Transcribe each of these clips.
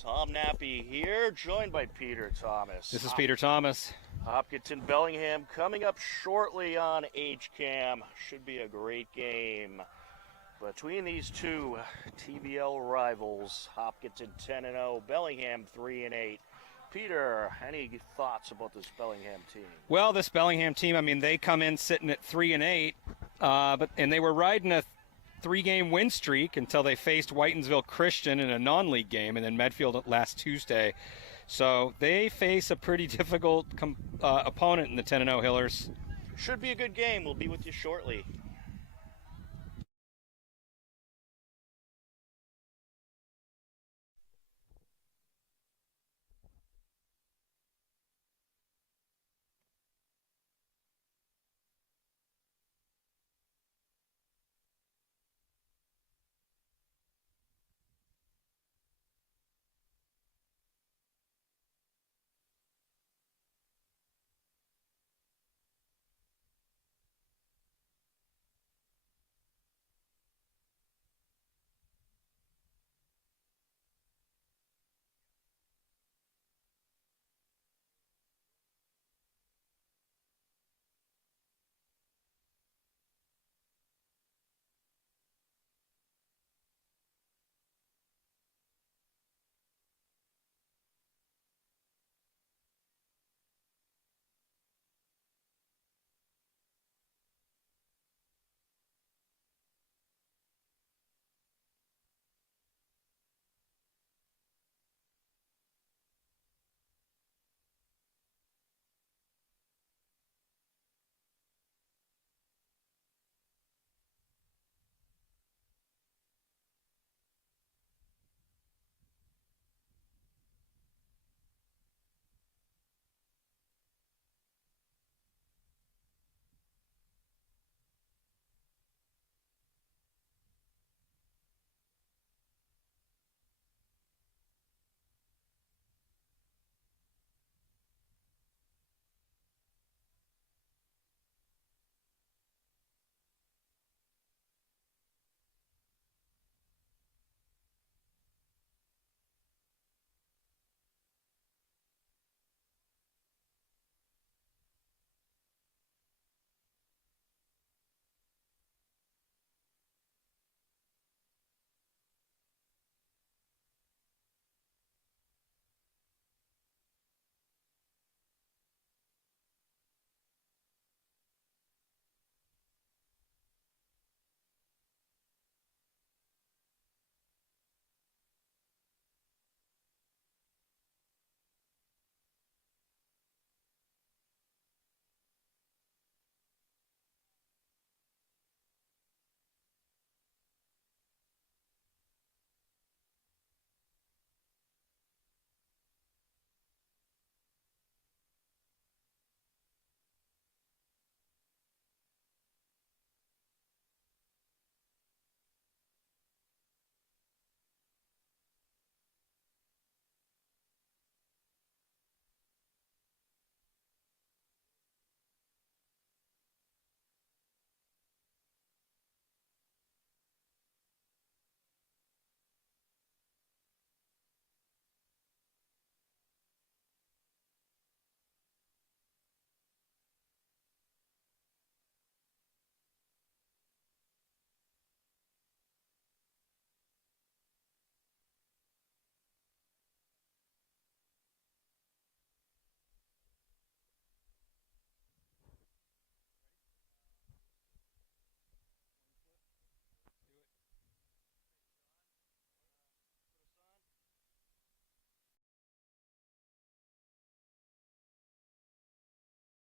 Tom Nappy here, joined by Peter Thomas. This is Peter Thomas. Hopkinton Bellingham coming up shortly on HCAM. Should be a great game between these two TBL rivals. Hopkinton 10-0, Bellingham 3-8. Peter, any thoughts about this Bellingham team? Well, this Bellingham team, I mean, they come in sitting at 3-8, and they were riding a three-game win streak until they faced Whitensville Christian in a non-league game, and then Medfield last Tuesday. So they face a pretty difficult opponent in the 10-0 Hillers. Should be a good game. We'll be with you shortly.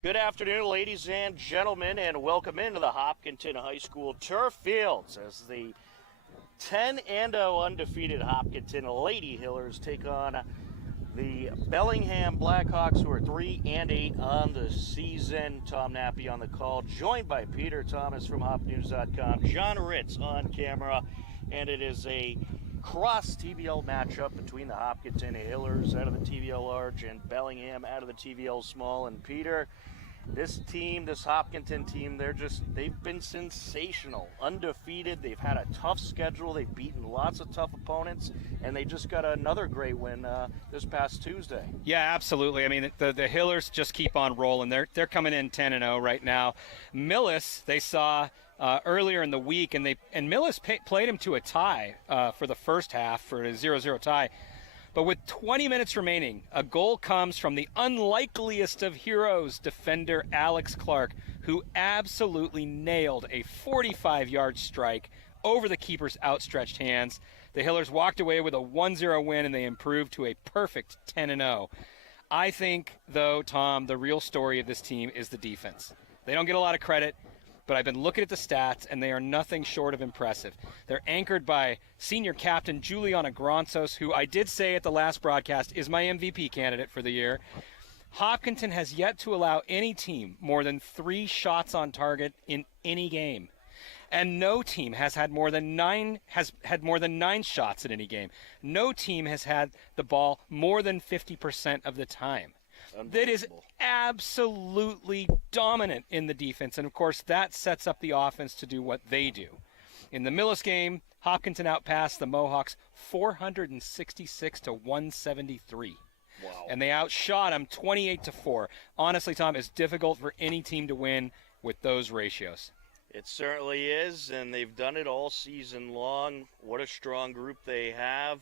Good afternoon, ladies and gentlemen, and welcome into the Hopkinton High School turf fields as the 10-0 undefeated Hopkinton Lady Hillers take on the Bellingham Blackhawks, who are 3-8 on the season. Tom Nappy on the call, joined by Peter Thomas from HopNews.com, John Ritz on camera, and it is a cross-TBL matchup between the Hopkinton Hillers out of the TBL Large and Bellingham out of the TBL Small. And Peter, this team, this Hopkinton team, they've been sensational, undefeated. They've had a tough schedule. They've beaten lots of tough opponents, and they just got another great win this past Tuesday. Yeah, absolutely. I mean, the Hillers just keep on rolling. They're coming in 10-0 right now. Millis, they saw earlier in the week, and Millis played him to a tie for the first half for a 0-0 tie. But with 20 minutes remaining, a goal comes from the unlikeliest of heroes, defender Alex Clark, who absolutely nailed a 45-yard strike over the keeper's outstretched hands. The Hillers walked away with a 1-0 win, and they improved to a perfect 10-0. I think, though, Tom, the real story of this team is the defense. They don't get a lot of credit, but I've been looking at the stats, and they are nothing short of impressive. They're anchored by senior captain Juliana Gronsos, who I did say at the last broadcast is my MVP candidate for the year. Hopkinton has yet to allow any team more than 3 shots on target in any game. And no team has had more than 9 shots in any game. No team has had the ball more than 50% of the time. That is absolutely dominant in the defense, and of course that sets up the offense to do what they do. In the Millis game, Hopkinton outpassed the Mohawks 466 to 173. Wow. And they outshot them 28-4. Honestly, Tom, it's difficult for any team to win with those ratios. It certainly is, and they've done it all season long. What a strong group they have,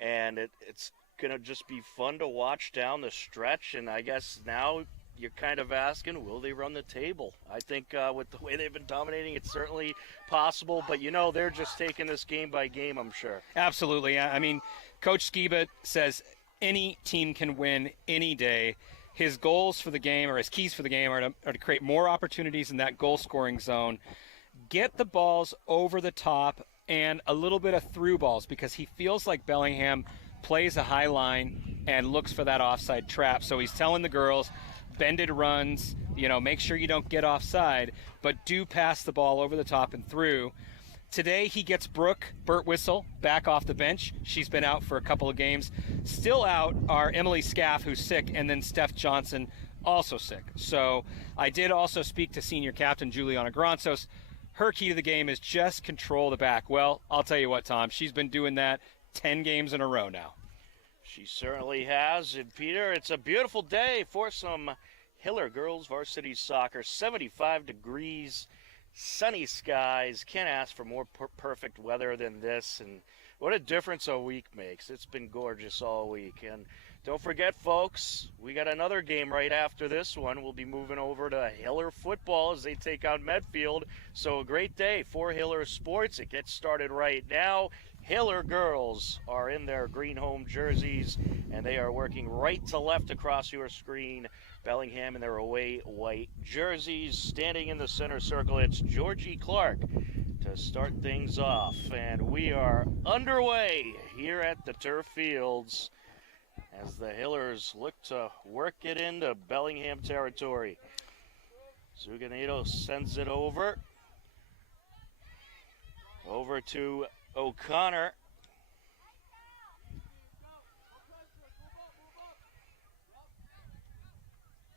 and it's going to just be fun to watch down the stretch. And I guess now you're kind of asking, will they run the table? I think with the way they've been dominating, it's certainly possible. But, they're just taking this game by game, I'm sure. Absolutely. I mean, Coach Skiba says any team can win any day. His goals for the game, or his keys for the game, are to create more opportunities in that goal-scoring zone, get the balls over the top, and a little bit of through balls, because he feels like Bellingham plays a high line and looks for that offside trap. So he's telling the girls, bended runs, make sure you don't get offside, but do pass the ball over the top and through. Today he gets Brooke Birtwhistle back off the bench. She's been out for a couple of games. Still out are Emily Scaff, who's sick, and then Steph Johnson, also sick. So I did also speak to senior captain Juliana Gronsos. Her key to the game is just control the back. Well, I'll tell you what, Tom, she's been doing that 10 games in a row now. She certainly has. And, Peter, it's a beautiful day for some Hiller girls varsity soccer. 75 degrees, sunny skies. Can't ask for more perfect weather than this. And what a difference a week makes. It's been gorgeous all week. And don't forget, folks, we got another game right after this one. We'll be moving over to Hiller football as they take on Medfield. So a great day for Hiller sports. It gets started right now. Hiller girls are in their green home jerseys, and they are working right to left across your screen. Bellingham in their away white jerseys. Standing in the center circle, it's Georgie Clark to start things off. And we are underway here at the turf fields as the Hillers look to work it into Bellingham territory. Zuganito sends it over to O'Connor.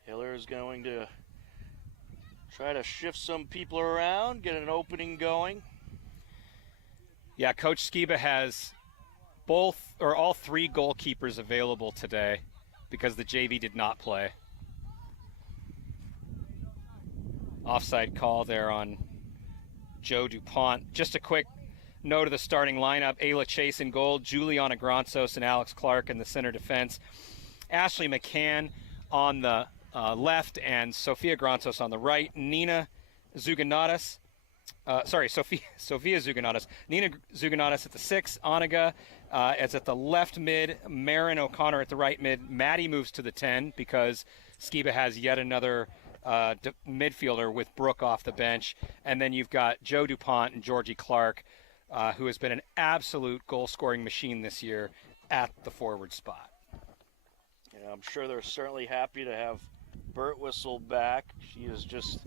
Hiller is going to try to shift some people around, get an opening going. Yeah, Coach Skiba has all 3 goalkeepers available today because the JV did not play. Offside call there on Joe DuPont. Just a quick note of the starting lineup. Ayla Chase in goal, Juliana Gronsos and Alex Clark in the center defense. Ashley McCann on the left and Sophia Gronsos on the right. Sophia Zuganatas. Nina Zuganatas at the 6. Oniga is at the left mid. Marin O'Connor at the right mid. Maddie moves to the 10 because Skiba has yet another midfielder with Brooke off the bench. And then you've got Joe DuPont and Georgie Clark, who has been an absolute goal-scoring machine this year at the forward spot. Yeah, I'm sure they're certainly happy to have Birtwhistle back. She is just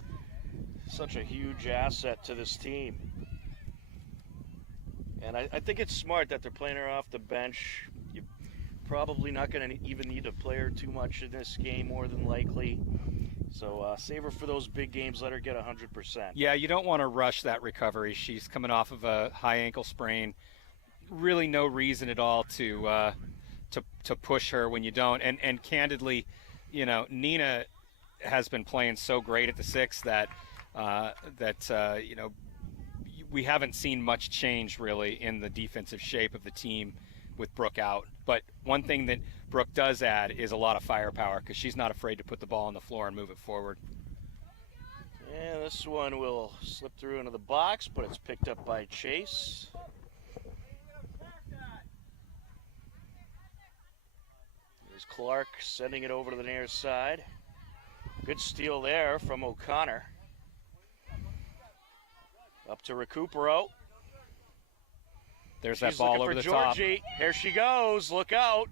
such a huge asset to this team. And I think it's smart that they're playing her off the bench. You're probably not going to even need to play her too much in this game, more than likely. So save her for those big games. Let her get 100%. Yeah, you don't want to rush that recovery. She's coming off of a high ankle sprain. Really no reason at all to push her when you don't. And candidly, Nina has been playing so great at the 6 that we haven't seen much change really in the defensive shape of the team with Brooke out. But one thing that Brooke does add is a lot of firepower because she's not afraid to put the ball on the floor and move it forward. Yeah, this one will slip through into the box, but it's picked up by Chase. Here's Clark sending it over to the near side. Good steal there from O'Connor. Up to Recupero. There's that ball over the top. Georgie. Here she goes. Look out.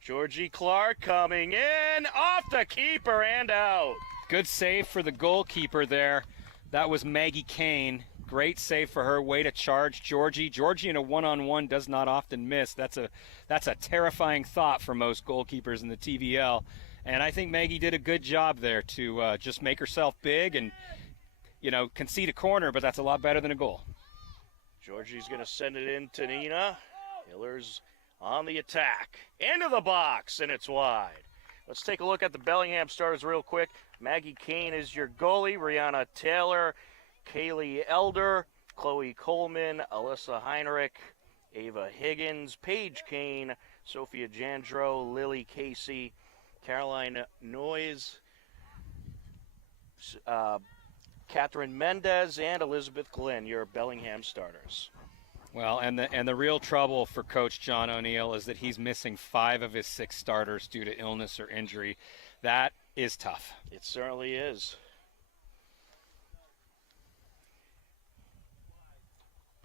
Georgie Clark coming in. Off the keeper and out. Good save for the goalkeeper there. That was Maggie Kane. Great save for her. Way to charge Georgie. Georgie in a one-on-one does not often miss. That's a terrifying thought for most goalkeepers in the TVL. And I think Maggie did a good job there to just make herself big and, concede a corner, but that's a lot better than a goal. Georgie's going to send it in to Nina. Hiller's on the attack. Into the box, and it's wide. Let's take a look at the Bellingham starters real quick. Maggie Kane is your goalie. Rihanna Taylor, Kaylee Elder, Chloe Coleman, Alyssa Heinrich, Ava Higgins, Paige Kane, Sophia Jandro, Lily Casey, Caroline Noyes, Catherine Mendez, and Elizabeth Glenn, your Bellingham starters. Well, and the real trouble for Coach John O'Neill is that he's missing 5 of his 6 starters due to illness or injury. That is tough. It certainly is.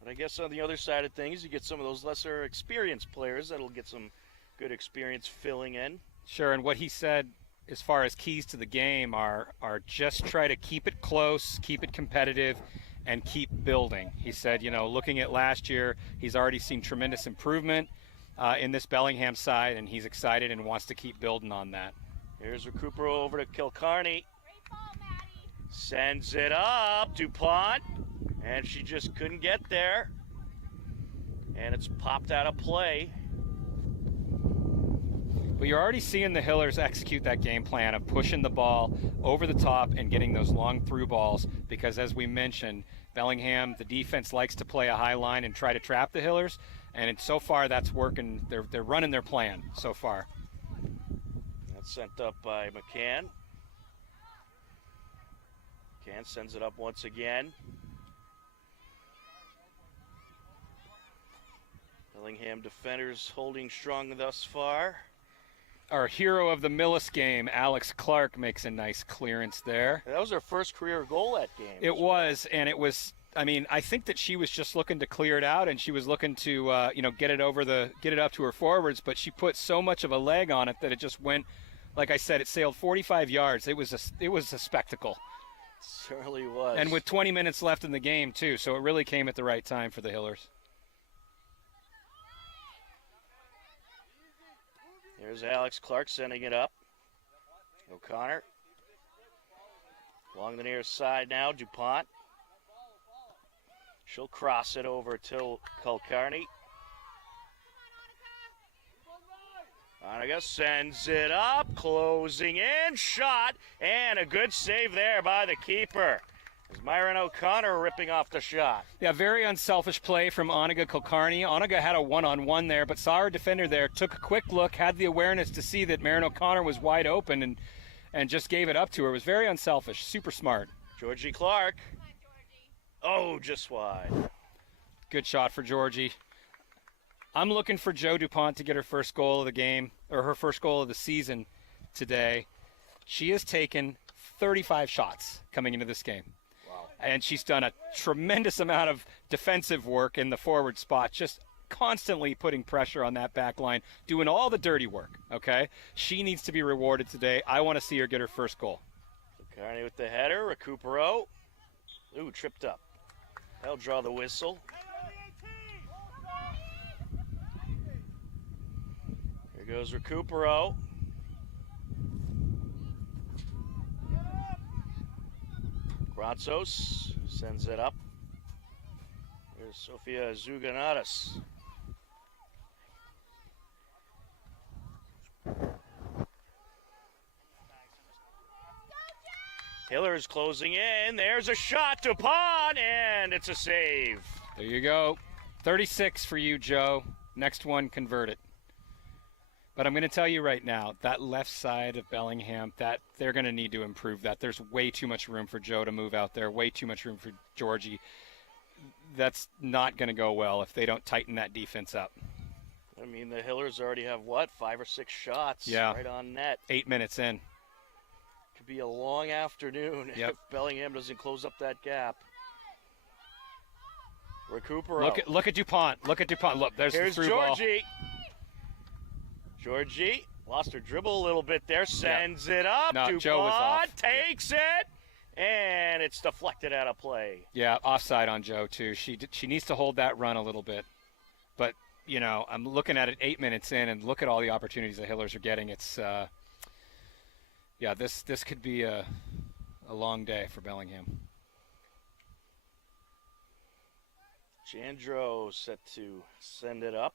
But I guess on the other side of things, you get some of those lesser experienced players that'll get some good experience filling in. Sure, and what he said as far as keys to the game are just try to keep it close, keep it competitive, and keep building. He said, looking at last year, he's already seen tremendous improvement in this Bellingham side, and he's excited and wants to keep building on that. Here's Recupero over to Kilcarney. Sends it up, DuPont, and she just couldn't get there. And it's popped out of play. But you're already seeing the Hillers execute that game plan of pushing the ball over the top and getting those long through balls because, as we mentioned, Bellingham, the defense likes to play a high line and try to trap the Hillers, and so far that's working. They're running their plan so far. That's sent up by McCann. McCann sends it up once again. Bellingham defenders holding strong thus far. Our hero of the Millis game, Alex Clark, makes a nice clearance there. That was her first career goal that game. It was, and it was. I think that she was just looking to clear it out, and she was looking to, get it up to her forwards. But she put so much of a leg on it that it just went. Like I said, it sailed 45 yards. It was a spectacle. It certainly was. And with 20 minutes left in the game too, so it really came at the right time for the Hillers. There's Alex Clark sending it up. O'Connor. Along the near side now, DuPont. She'll cross it over to Kulkarni. Annika sends it up, closing in, shot, and a good save there by the keeper. As Myron O'Connor ripping off the shot. Yeah, very unselfish play from Oniga Kulkarni. Oniga had a one-on-one there, but saw her defender there, took a quick look, had the awareness to see that Myron O'Connor was wide open and just gave it up to her. It was very unselfish, super smart. Georgie Clark. Oh, just wide. Good shot for Georgie. I'm looking for Joe DuPont to get her first goal of the game, or her first goal of the season today. She has taken 35 shots coming into this game. And she's done a tremendous amount of defensive work in the forward spot, just constantly putting pressure on that back line, doing all the dirty work, okay? She needs to be rewarded today. I want to see her get her first goal. Carney with the header, Recupero. Ooh, tripped up. They'll draw the whistle. Here goes Recupero. Bronzos sends it up. There's Sofia Zuganatas. Hiller's closing in. There's a shot to Pond, and it's a save. There you go. 36 for you, Joe. Next one, convert it. But I'm going to tell you right now, that left side of Bellingham, that they're going to need to improve that. There's way too much room for Joe to move out there, way too much room for Georgie. That's not going to go well if they don't tighten that defense up. I mean, the Hillers already have, 5 or 6 shots right on net. 8 minutes in. Could be a long afternoon if Bellingham doesn't close up that gap. Recupero. Look at DuPont. Look, there's the through Georgie. ball. Georgie lost her dribble a little bit there. Sends it up. No, DuPont Joe was off. Takes it, and it's deflected out of play. Yeah, offside on Joe too. She needs to hold that run a little bit. But I'm looking at it 8 minutes in, and look at all the opportunities the Hillers are getting. It's this could be a long day for Bellingham. Jandro set to send it up.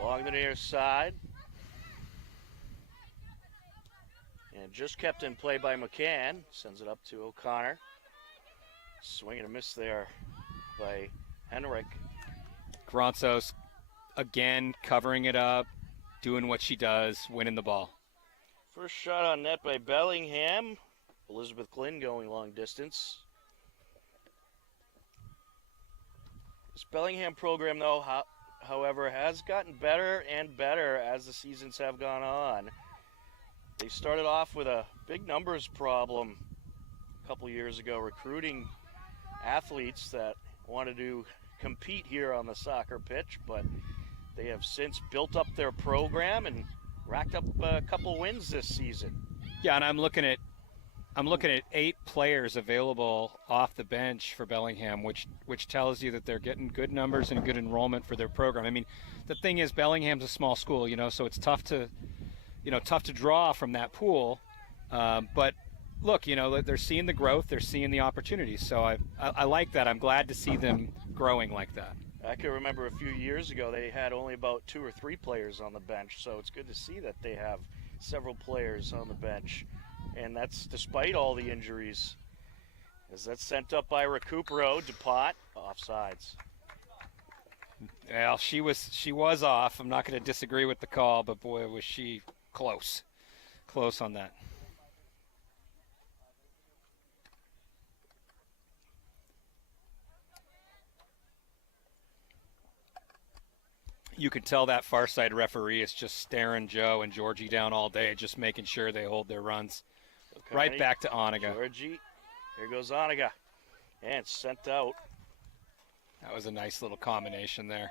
Along the near side. And just kept in play by McCann. Sends it up to O'Connor. Swing and a miss there by Henrik. Gronsos again covering it up, doing what she does, winning the ball. First shot on net by Bellingham. Elizabeth Glynn going long distance. This Bellingham program, though, however, has gotten better and better as the seasons have gone on. They started off with a big numbers problem a couple years ago, recruiting athletes that wanted to compete here on the soccer pitch, but they have since built up their program and racked up a couple wins this season. Yeah, and I'm looking at 8 players available off the bench for Bellingham, which tells you that they're getting good numbers and good enrollment for their program. I mean, the thing is, Bellingham's a small school, so it's tough to draw from that pool. But look, they're seeing the growth, they're seeing the opportunities. So I like that. I'm glad to see them growing like that. I can remember a few years ago they had only about 2 or 3 players on the bench, so it's good to see that they have several players on the bench, and that's despite all the injuries. As that's sent up by Recupero, DuPont, offsides. Well, she was off. I'm not going to disagree with the call, but boy, was she close on that. You could tell that far side referee is just staring Joe and Georgie down all day, just making sure they hold their runs. Okay. Right back to Oniga. Georgie, here goes Oniga, and sent out. That was a nice little combination there.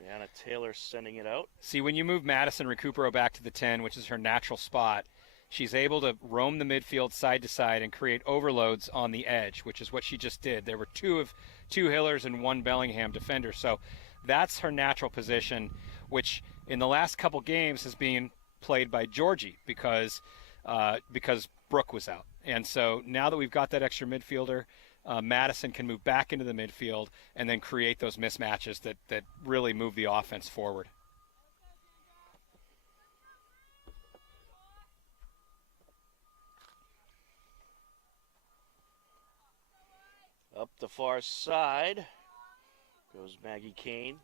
Brianna Taylor sending it out. See, when you move Madison Recupero back to the 10, which is her natural spot, she's able to roam the midfield side to side and create overloads on the edge, which is what she just did. There were two Hillers and 1 Bellingham defender. So that's her natural position, which in the last couple games has been played by Georgie because Brooke was out. And so now that we've got that extra midfielder, Madison can move back into the midfield and then create those mismatches that really move the offense forward. Up the far side goes Maggie Kane.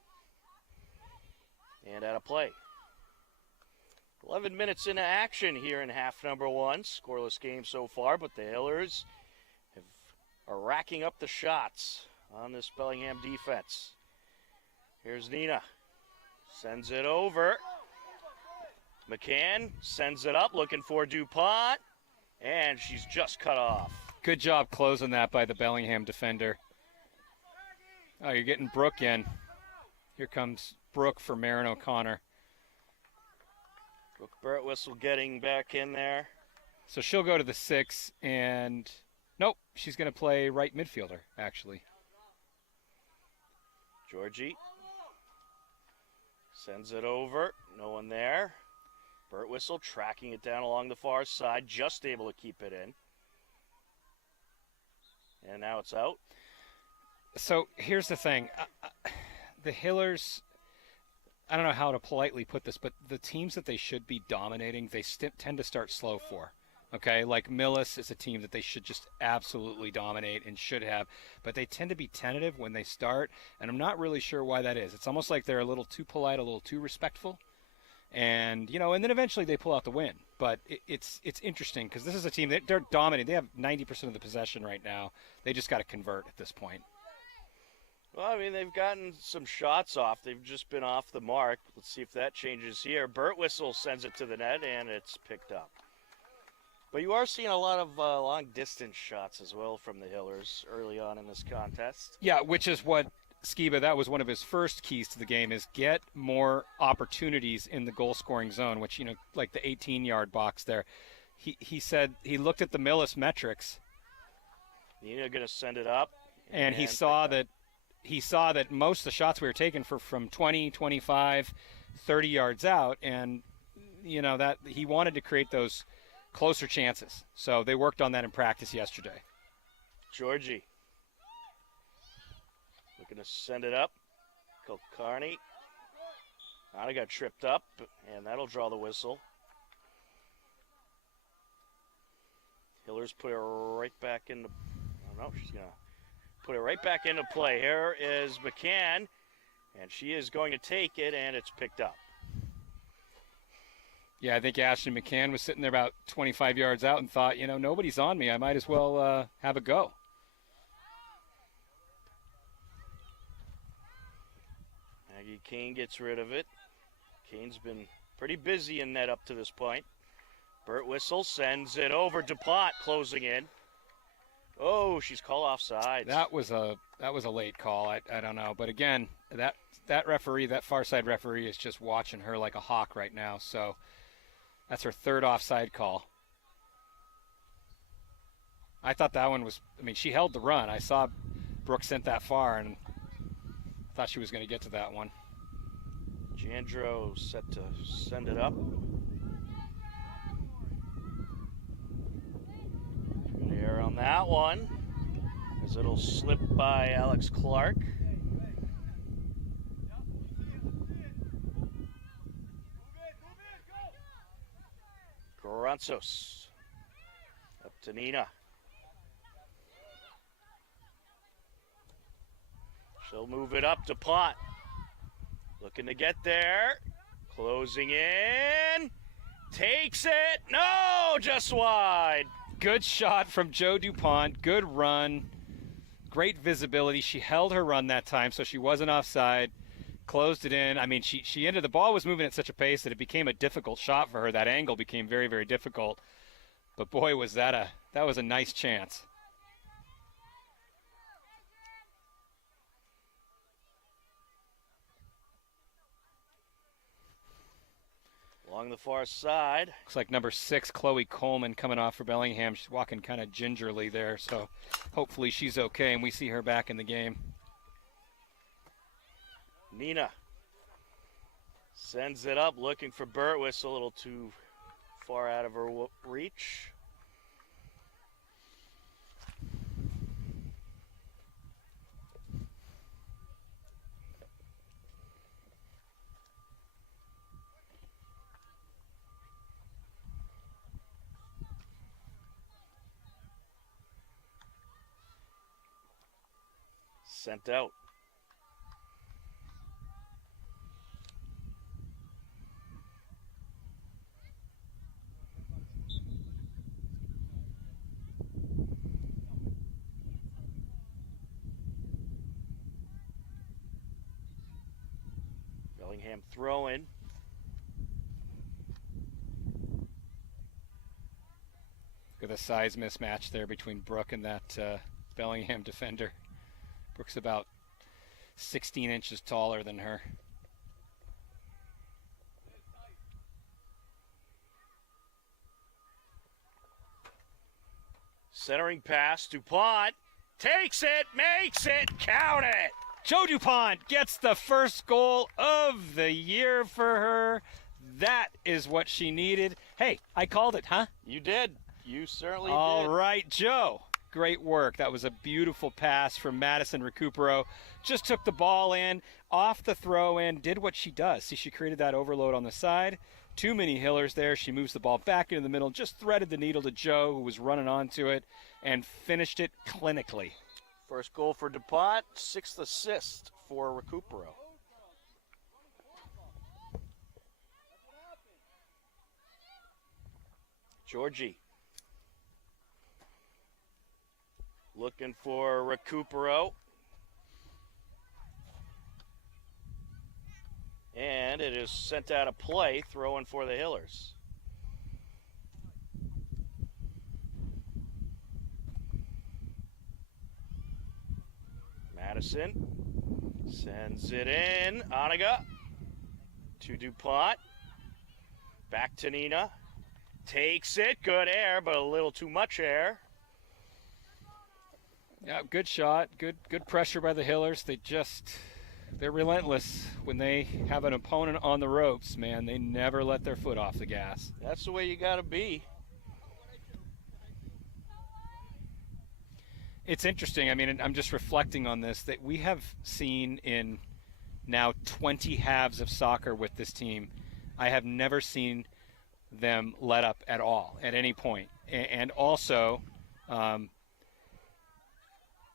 And out of play. 11 minutes into action here in half number 1. Scoreless game so far, but the Hillers are racking up the shots on this Bellingham defense. Here's Nina. Sends it over. McCann sends it up, looking for DuPont. And she's just cut off. Good job closing that by the Bellingham defender. Oh, you're getting Brooke in. Here comes Brooke for Marin O'Connor. Brooke Burtwhistle getting back in there. So she'll go to the 6, and nope, she's going to play right midfielder, actually. Georgie sends it over. No one there. Birtwistle tracking it down along the far side, just able to keep it in. And now it's out. So here's the thing. The Hillers, I don't know how to politely put this, but the teams that they should be dominating, they tend to start slow for. Okay, like Millis is a team that they should just absolutely dominate and should have, but they tend to be tentative when they start, and I'm not really sure why that is. It's almost like they're a little too polite, a little too respectful, and and then eventually they pull out the win. But it's interesting because this is a team that they're dominating. They have 90% of the possession right now. They just got to convert at this point. Well, I mean, they've gotten some shots off. They've just been off the mark. Let's see if that changes here. Birtwistle sends it to the net, and it's picked up. But you are seeing a lot of long-distance shots as well from the Hillers early on in this contest. Yeah, which is what Skiba, that was one of his first keys to the game, is get more opportunities in the goal-scoring zone, which, like the 18-yard box there. He said he looked at the Millis metrics. Nina going to send it up. And he saw that most of the shots we were taking from 20, 25, 30 yards out, and, that he wanted to create those closer chances. So they worked on that in practice yesterday. Georgie looking to send it up. Kulkarni. Anna got tripped up, and that'll draw the whistle. Hillers put it right back into. I don't know. She's going to put it right back into play. Here is McCann, and she is going to take it, and it's picked up. Yeah, I think Ashley McCann was sitting there about 25 yards out and thought, nobody's on me. I might as well have a go. Maggie Kane gets rid of it. Kane's been pretty busy in net up to this point. Birtwistle sends it over. DuPont closing in. Oh, she's called offside. That was a late call. I don't know, but again, that referee, that far side referee, is just watching her like a hawk right now. So that's her third offside call. I thought that one was. She held the run. I saw Brooke sent that far and thought she was going to get to that one. Jandro set to send it up. Good air on that one, as it'll slip by Alex Clark. Gorantzos up to Nina. She'll move it up to Pont. Looking to get there. Closing in. Takes it. No, just wide. Good shot from Joe DuPont. Good run. Great visibility. She held her run that time, so she wasn't offside. Closed it in. She ended. The ball was moving at such a pace that it became a difficult shot for her. That angle became very, very difficult. But boy, was that was a nice chance. Along the far side. Looks like number 6, Chloe Coleman, coming off for Bellingham. She's walking kind of gingerly there, so hopefully she's okay and we see her back in the game. Nina sends it up, looking for Birtwistle, a little too far out of her reach. Sent out. Bellingham throwing. Look at the size mismatch there between Brooke and that Bellingham defender. Brooke's about 16 inches taller than her. Centering pass, DuPont takes it, makes it, count it. Joe DuPont gets the first goal of the year for her. That is what she needed. Hey, I called it, huh? You did. You certainly did. All right, Joe. Great work. That was a beautiful pass from Madison Recupero. Just took the ball in, off the throw in, did what she does. See, she created that overload on the side. Too many Hillers there. She moves the ball back into the middle, just threaded the needle to Joe, who was running onto it, and finished it clinically. First goal for DuPont, 6th assist for Recupero. Georgie. Looking for Recupero. And it is sent out of play, throwing for the Hillers. Madison sends it in. Oniga to DuPont. Back to Nina. Takes it. Good air, but a little too much air. Yeah, good shot. Good pressure by the Hillers. They're relentless when they have an opponent on the ropes, man. They never let their foot off the gas. That's the way you got to be. It's interesting. I mean, I'm just reflecting on this, that we have seen in now 20 halves of soccer with this team, I have never seen them let up at all at any point. And also,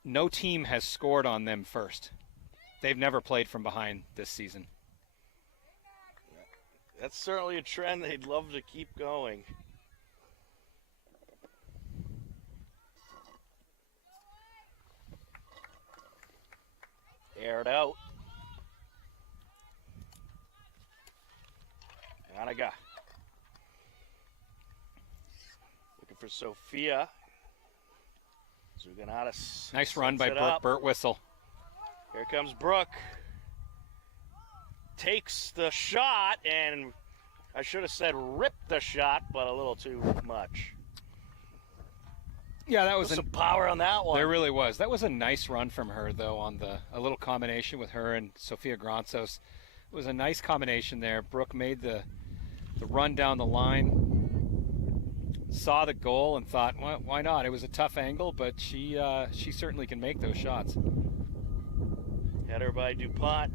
no team has scored on them first. They've never played from behind this season. That's certainly a trend they'd love to keep going. Aired out. Oniga. Looking for Sophia. Zuganatis. Nice run by Burt Whistle. Here comes Brooke. Takes the shot, and I should have said rip the shot, but a little too much. Yeah, that was some power on that one. There really was. That was a nice run from her, though, on a little combination with her and Sofia Granzos. It was a nice combination there. Brooke made the run down the line, saw the goal, and thought, well, why not? It was a tough angle, but she certainly can make those shots. Header by DuPont.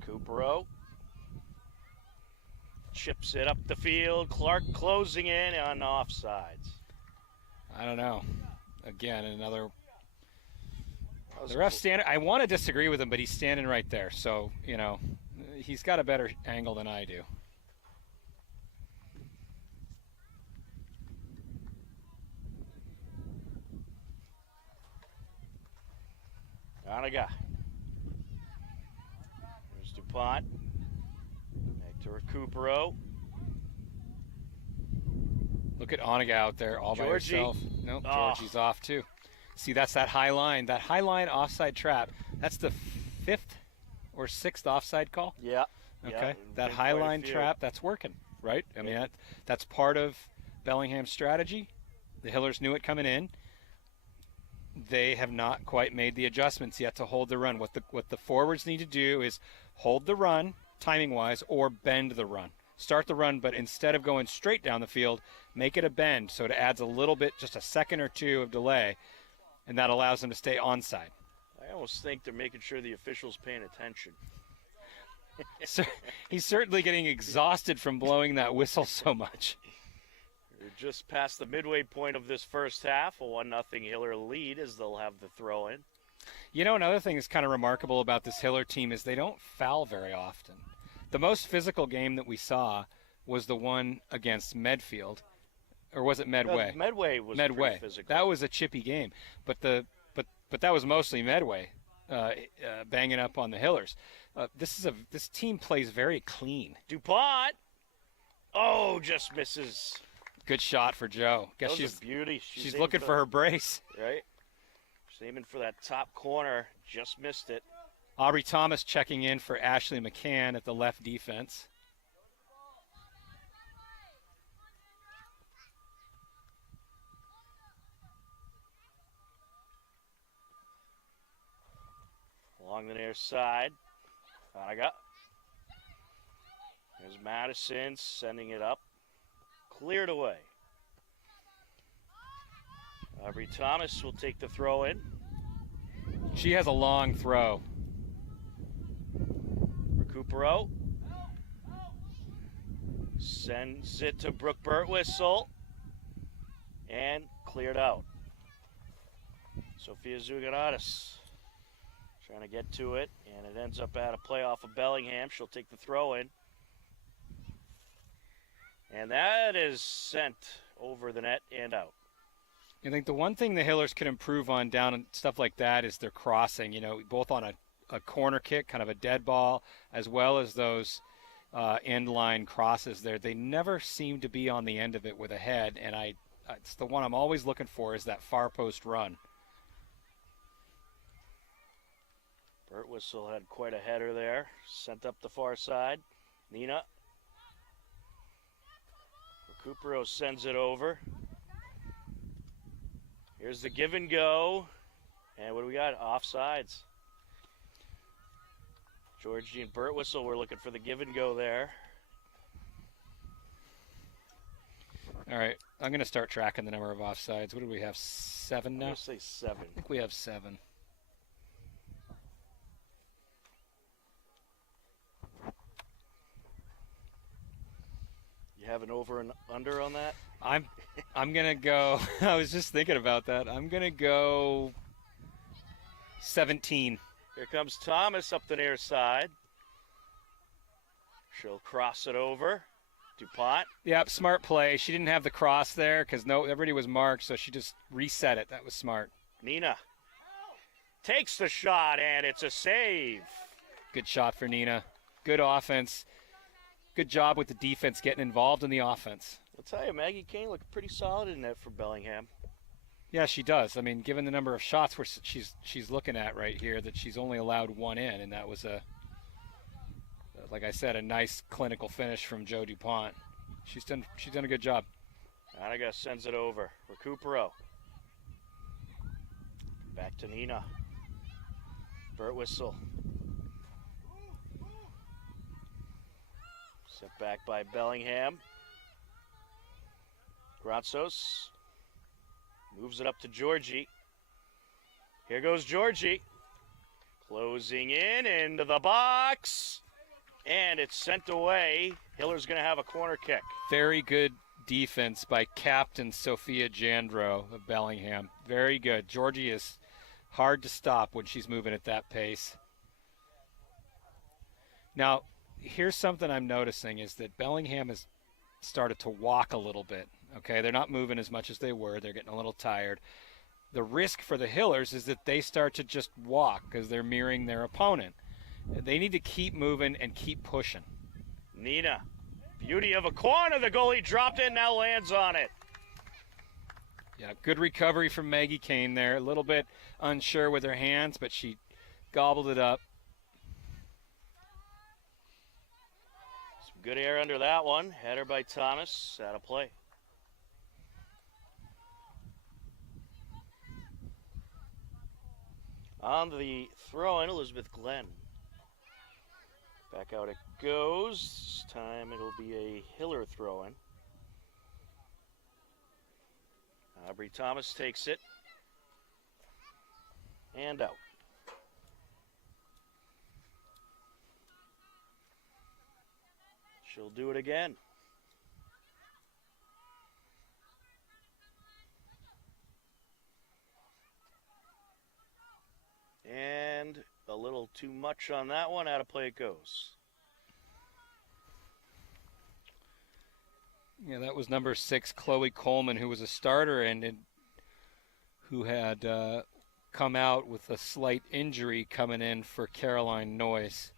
Recupero. Chips it up the field. Clark closing in on offsides. I don't know. Again, another. The ref standing. I want to disagree with him, but he's standing right there. So, he's got a better angle than I do. Oniga. There's DuPont. Back to Recupero. Look at Oniga out there all by herself. Nope, Georgie's off too. See, that's that high line. That high line offside trap. That's the 5th or 6th offside call? Yeah. Okay. Yeah, that high line trap, that's working, right? I mean, that's part of Bellingham's strategy. The Hillers knew it coming in. They have not quite made the adjustments yet to hold the run. What the forwards need to do is hold the run, timing-wise, or bend the run. Start the run, but instead of going straight down the field, make it a bend so it adds a little bit, just a second or two of delay, and that allows them to stay onside. I almost think they're making sure the official's paying attention. So, he's certainly getting exhausted from blowing that whistle so much. We're just past the midway point of this first half, a 1-0 Hiller lead as they'll have the throw in. Another thing that's kind of remarkable about this Hiller team is they don't foul very often. The most physical game that we saw was the one against Medfield, or was it Medway? Medway was pretty physical. That was a chippy game, but that was mostly Medway banging up on the Hillers. This team plays very clean. DuPont, just misses. Good shot for Joe. Guess she's a beauty. She's looking for her brace. Right. She's aiming for that top corner. Just missed it. Aubrey Thomas checking in for Ashley McCann at the left defense. Along the near side. Hanaga. There's Madison sending it up. Cleared away. Aubrey Thomas will take the throw in. She has a long throw. Recupero sends it to Brooke Birtwistle and cleared out. Sophia Zuganatis trying to get to it, and it ends up at a play off of Bellingham. She'll take the throw in. And that is sent over the net and out. I think the one thing the Hillers could improve on down and stuff like that is their crossing, both on a corner kick, kind of a dead ball, as well as those end line crosses there. They never seem to be on the end of it with a head, and it's the one I'm always looking for is that far post run. Birtwistle had quite a header there. Sent up the far side. Nina. Recupero sends it over. Here's the give and go. And what do we got? Offsides. Georgie and Birtwistle were looking for the give and go there. All right, I'm going to start tracking the number of offsides. What do we have, 7 now? I'm going to say 7. I think we have 7. You have an over and under on that? I'm going to go, I was just thinking about that. I'm going to go 17. Here comes Thomas up the near side. She'll cross it over. DuPont. Yep, smart play. She didn't have the cross there because everybody was marked, so she just reset it. That was smart. Nina takes the shot, and it's a save. Good shot for Nina. Good offense. Good job with the defense getting involved in the offense. I'll tell you, Maggie Kane looked pretty solid in that for Bellingham. Yeah, she does. I mean, given the number of shots she's looking at right here, that she's only allowed one in, and that was like I said, a nice clinical finish from Joe DuPont. She's done a good job. Anaga sends it over. Recupero. Back to Nina. Birtwistle. Set back by Bellingham. Gratsos moves it up to Georgie. Here goes Georgie. Closing in into the box. And it's sent away. Hiller's going to have a corner kick. Very good defense by Captain Sophia Jandro of Bellingham. Very good. Georgie is hard to stop when she's moving at that pace. Now, here's something I'm noticing is that Bellingham has started to walk a little bit. Okay, they're not moving as much as they were. They're getting a little tired. The risk for the Hillers is that they start to just walk because they're mirroring their opponent. They need to keep moving and keep pushing. Nina, beauty of a corner. The goalie dropped it, now lands on it. Yeah, good recovery from Maggie Kane there. A little bit unsure with her hands, but she gobbled it up. Some good air under that one. Header by Thomas. Out of play. On the throw-in, Elizabeth Glenn. Back out it goes. This time it'll be a Hiller throw-in. Aubrey Thomas takes it. And out. She'll do it again. And a little too much on that one. Out of play it goes. Yeah, that was number 6, Chloe Coleman, who was a starter and who had come out with a slight injury coming in for Caroline Noyes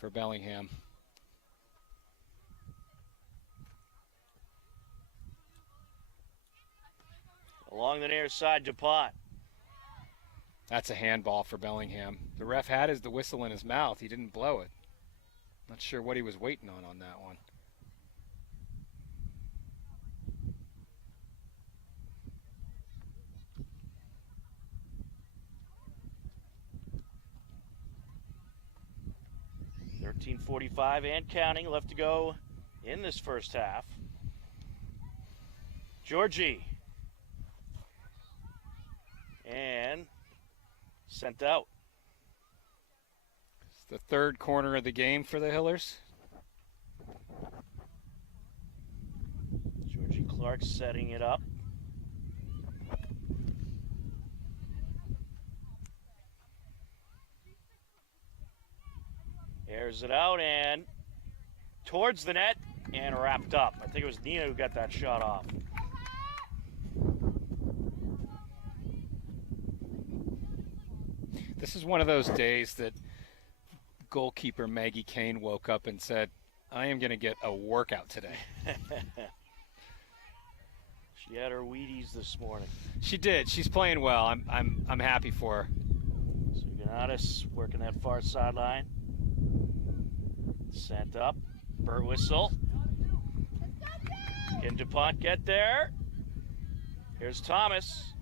for Bellingham. Along the near side, DuPont. That's a handball for Bellingham. The ref had the whistle in his mouth. He didn't blow it. Not sure what he was waiting on that one. 14:45 and counting left to go in this first half. Georgie. And sent out. It's the third corner of the game for the Hillers. Georgie Clark setting it up. Airs it out and towards the net and wrapped up. I think it was Nina who got that shot off. This is one of those days that goalkeeper Maggie Kane woke up and said, I am going to get a workout today. She had her Wheaties this morning. She did. She's playing well. I'm happy for her. So Ganatis working that far sideline. Sent up. Burt whistle. Can DuPont get there? Here's Thomas.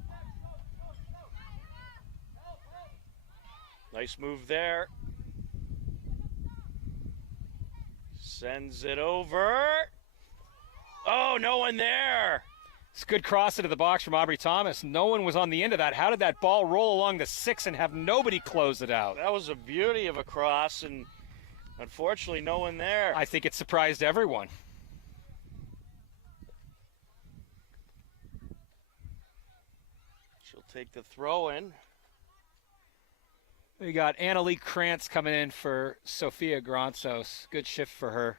Nice move there. Sends it over. Oh, no one there. It's a good cross into the box from Aubrey Thomas. No one was on the end of that. How did that ball roll along the 6 and have nobody close it out? That was a beauty of a cross, and unfortunately no one there. I think it surprised everyone. She'll take the throw in. We got Annalie Krantz coming in for Sofia Granzos. Good shift for her.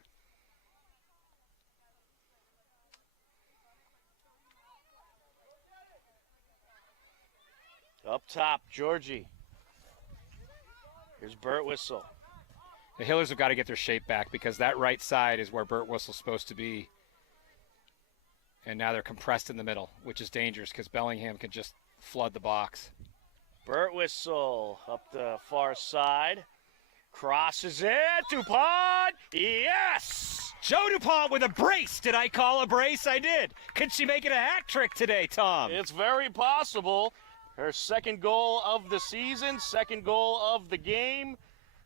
Up top, Georgie. Here's Burt Whistle. The Hillers have got to get their shape back because that right side is where Burt Whistle's supposed to be. And now they're compressed in the middle, which is dangerous because Bellingham can just flood the box. Burt Whistle up the far side. Crosses it. DuPont. Yes! Joe DuPont with a brace. Did I call a brace? I did. Could she make it a hat trick today, Tom? It's very possible. Her second goal of the season, second goal of the game.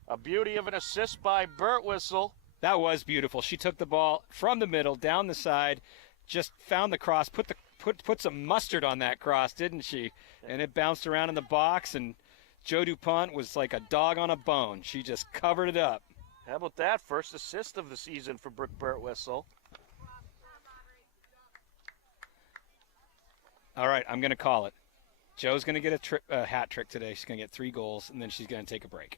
A beauty of an assist by Burt Whistle. That was beautiful. She took the ball from the middle, down the side, just found the cross, put some mustard on that cross, didn't she? And it bounced around in the box, and Joe DuPont was like a dog on a bone. She just covered it up. How about that? First assist of the season for Burt Whistle. All right, I'm going to call it. Joe's going to get a hat trick today. She's going to get 3 goals, and then she's going to take a break.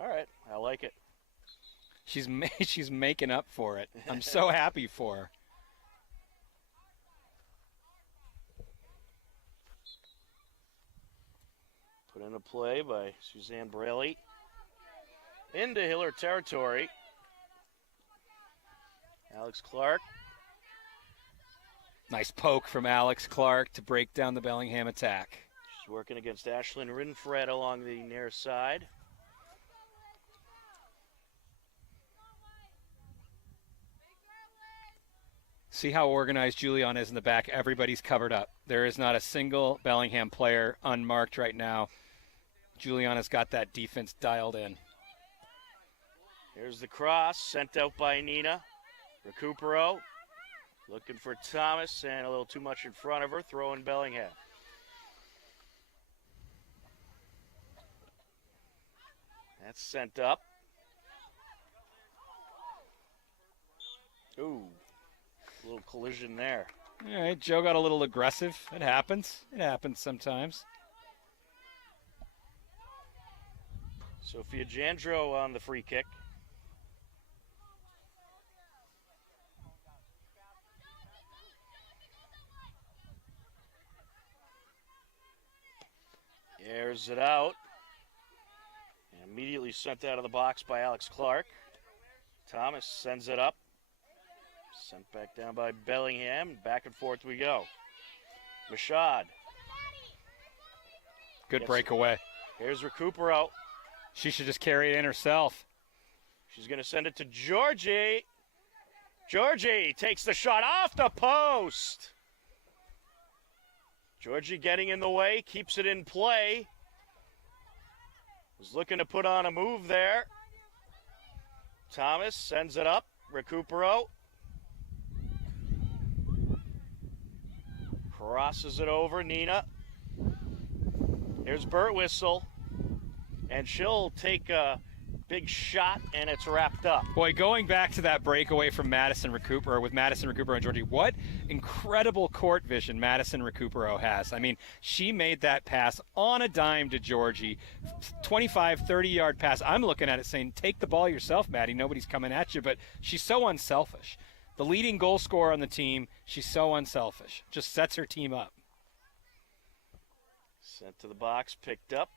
All right, I like it. She's making up for it. I'm so happy for her. Put in a play by Suzanne Braley. Into Hiller territory. Alex Clark. Nice poke from Alex Clark to break down the Bellingham attack. She's working against Ashlyn Rinfred along the near side. See how organized Julian is in the back. Everybody's covered up. There is not a single Bellingham player unmarked right now. Juliana's got that defense dialed in. Here's the cross, sent out by Nina. Recupero, looking for Thomas, and a little too much in front of her, throwing Bellingham. That's sent up. Ooh, a little collision there. All right, Joe got a little aggressive. It happens. It happens sometimes. Sophia Jandro on the free kick. Airs it out. And immediately sent out of the box by Alex Clark. Thomas sends it up. Sent back down by Bellingham. Back and forth we go. Mashad. Good breakaway. Here's Recupero. She should just carry it in herself. She's going to send it to Georgie. Georgie takes the shot off the post. Georgie getting in the way, keeps it in play. Was looking to put on a move there. Thomas sends it up. Recupero. Crosses it over. Nina. Here's Birtwistle. And she'll take a big shot, and it's wrapped up. Boy, going back to that breakaway from Madison Recupero with Madison Recupero and Georgie, what incredible court vision Madison Recupero has. I mean, she made that pass on a dime to Georgie, 25, 30-yard pass. I'm looking at it saying, take the ball yourself, Maddie. Nobody's coming at you, but she's so unselfish. The leading goal scorer on the team, she's so unselfish. Just sets her team up. Sent to the box, picked up.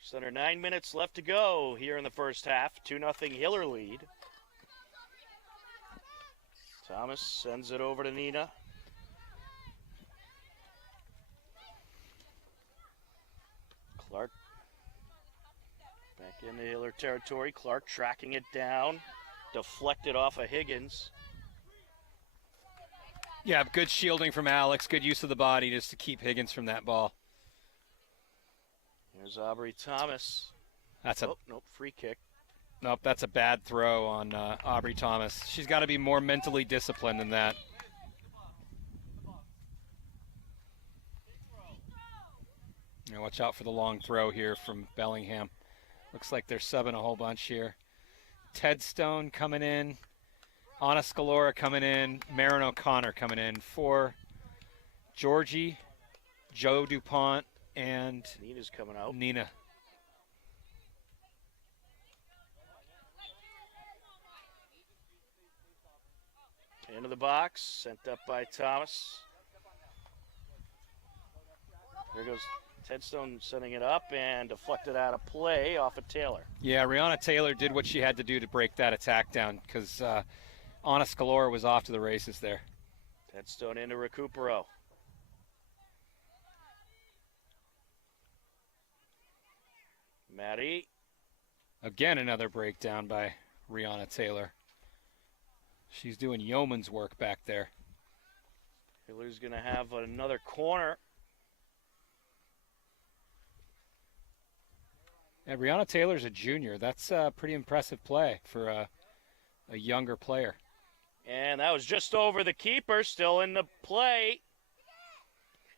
Just under 9 minutes left to go here in the first half. 2-0 Hiller lead. Thomas sends it over to Nina. Clark back into Hiller territory. Clark tracking it down. Deflected off of Higgins. Yeah, good shielding from Alex. Good use of the body just to keep Higgins from that ball. Here's Aubrey Thomas. That's free kick. Nope, that's a bad throw on Aubrey Thomas. She's got to be more mentally disciplined than that. Now watch out for the long throw here from Bellingham. Looks like they're subbing a whole bunch here. Ted Stone coming in. Anna Scalora coming in. Marin O'Connor coming in for Georgie, Joe DuPont, and Nina's coming out. Nina. Into the box, sent up by Thomas. There goes Ted Stone sending it up and deflected out of play off of Taylor. Yeah, Rihanna Taylor did what she had to do to break that attack down because Anna Scalora was off to the races there. Ted Stone into Recupero. Maddie. Again, another breakdown by Rihanna Taylor. She's doing yeoman's work back there. Hiller's going to have another corner. And Rihanna Taylor's a junior. That's a pretty impressive play for a younger player. And that was just over the keeper, still in the play.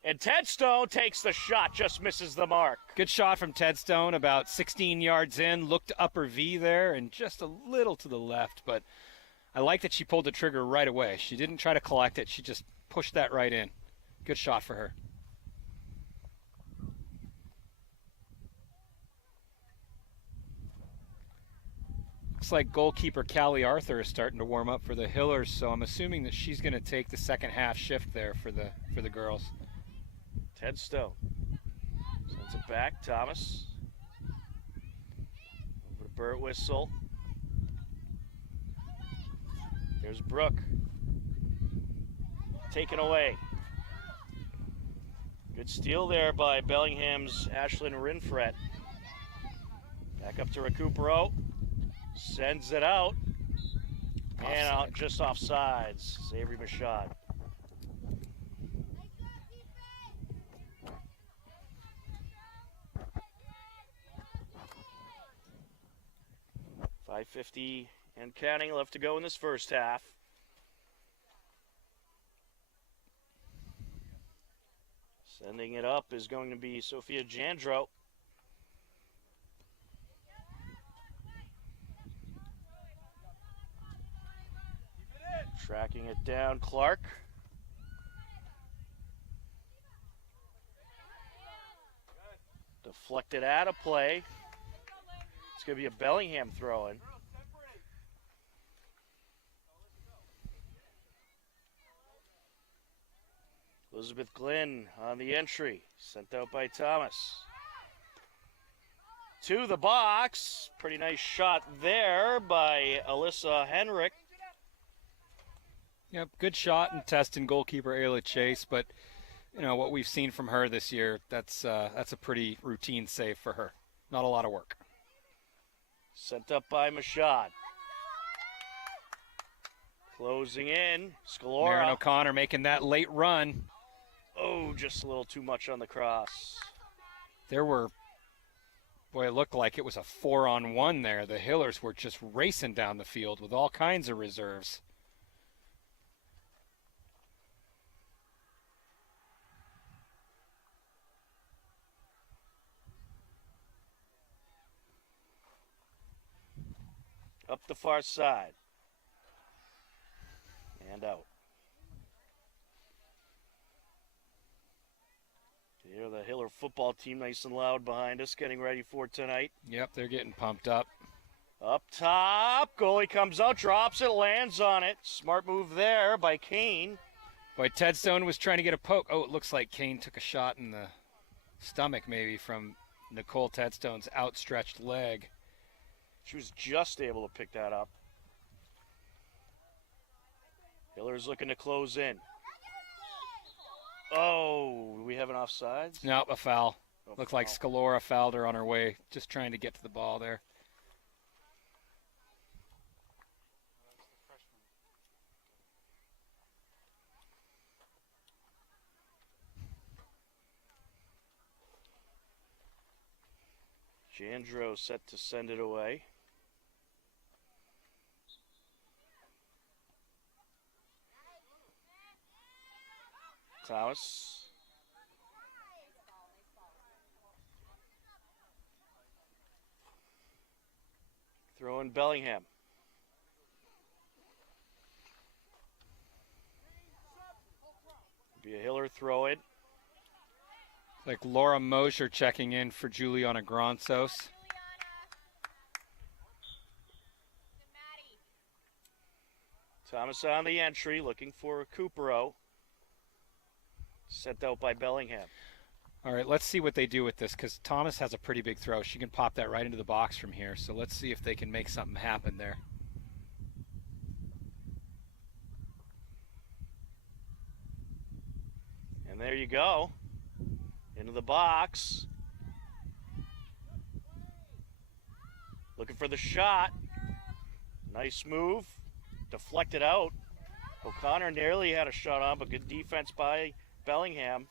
And Ted Stone takes the shot, just misses the mark. Good shot from Ted Stone, about 16 yards in, looked upper V there, and just a little to the left. But I like that she pulled the trigger right away. She didn't try to collect it. She just pushed that right in. Good shot for her. Looks like goalkeeper Callie Arthur is starting to warm up for the Hillers, so I'm assuming that she's going to take the second half shift there for the girls. Ted Stone sends it back. Thomas over to Birtwistle. Here's Brooke. Taken away. Good steal there by Bellingham's Ashlyn Rinfret. Back up to Recupero. Sends it out. Offside. And out just off sides. Avery Machad. .550 and counting left to go in this first half. Sending it up is going to be Sophia Jandro. Tracking it down, Clark. Deflected out of play. It's going to be a Bellingham throw-in. Elizabeth Glynn on the entry. Sent out by Thomas. To the box. Pretty nice shot there by Alyssa Henrik. Yep, good shot and test in goalkeeper Ayla Chase, but you know what we've seen from her this year, that's a pretty routine save for her. Not a lot of work. Sent up by Machad. Closing in, Scalora. Marin O'Connor making that late run. Oh, just a little too much on the cross. There were Boy, it looked like it was a 4-on-1 there. The Hillers were just racing down the field with all kinds of reserves. Up the far side. And out. Here, the Hiller football team nice and loud behind us, getting ready for tonight. Yep, they're getting pumped up. Up top, goalie comes out, drops it, lands on it. Smart move there by Kane. Boy, Tedstone was trying to get a poke. Oh, it looks like Kane took a shot in the stomach maybe from Nicole Tedstone's outstretched leg. She was just able to pick that up. Hiller's looking to close in. Oh, do we have an offsides? Nope, a foul. Oh, Looked like Scalora fouled her on her way, just trying to get to the ball there. Jandro set to send it away. Thomas. Throw in Bellingham. Be a Hiller throw it. Like Laura Mosher checking in for Juliana Gronsos. Thomas on the entry, looking for Recupero. Sent out by Bellingham. All right, let's see what they do with this because Thomas has a pretty big throw. She can pop that right into the box from here. So let's see if they can make something happen there. And there you go. Into the box. Looking for the shot. Nice move. Deflected out. O'Connor nearly had a shot on, but good defense by Bellingham.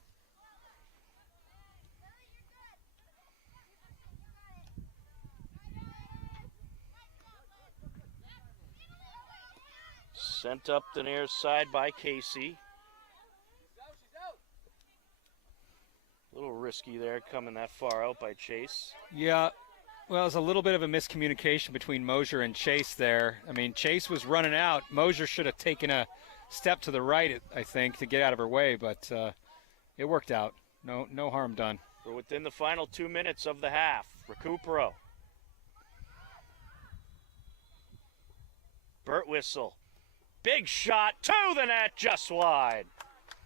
Sent up the near side by Casey. A little risky there, coming that far out by Chase. Yeah, well, it was a little bit of a miscommunication between Mosher and Chase there. I mean, Chase was running out. Mosher should have taken a step to the right, I think, to get out of her way, but it worked out. No harm done. We're within the final 2 minutes of the half. Recupero. Burt Whistle. Big shot to the net, just wide.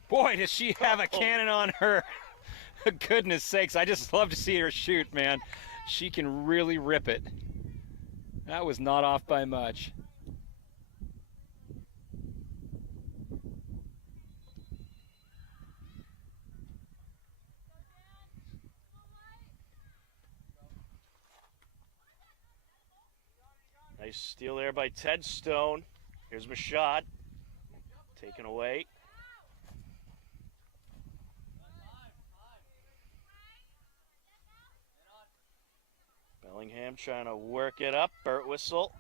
Boy, does she have a cannon on her. Goodness sakes, I just love to see her shoot, man. She can really rip it. That was not off by much. Nice steal there by Tedstone. Here's my shot. Taken away. Bellingham trying to work it up. Burt Whistle.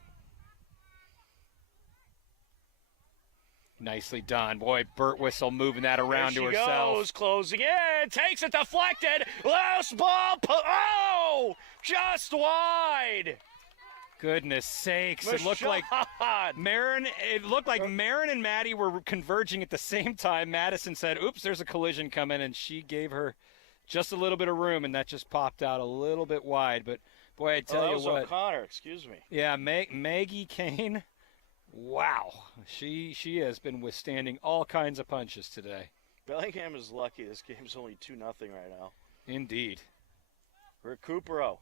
Nicely done. Boy, Burt Whistle moving that around to herself. There she goes, closing in. Takes it deflected. Loose ball. Oh! Just wide. Goodness sakes. It looked like Marin and Maddie were converging at the same time. Madison said, oops, there's a collision coming, and she gave her just a little bit of room, and that just popped out a little bit wide. But, boy, I tell you what. O'Connor, excuse me. Yeah, Maggie Kane, wow. She has been withstanding all kinds of punches today. Bellingham is lucky. This game's only 2-0 right now. Indeed. Recupero.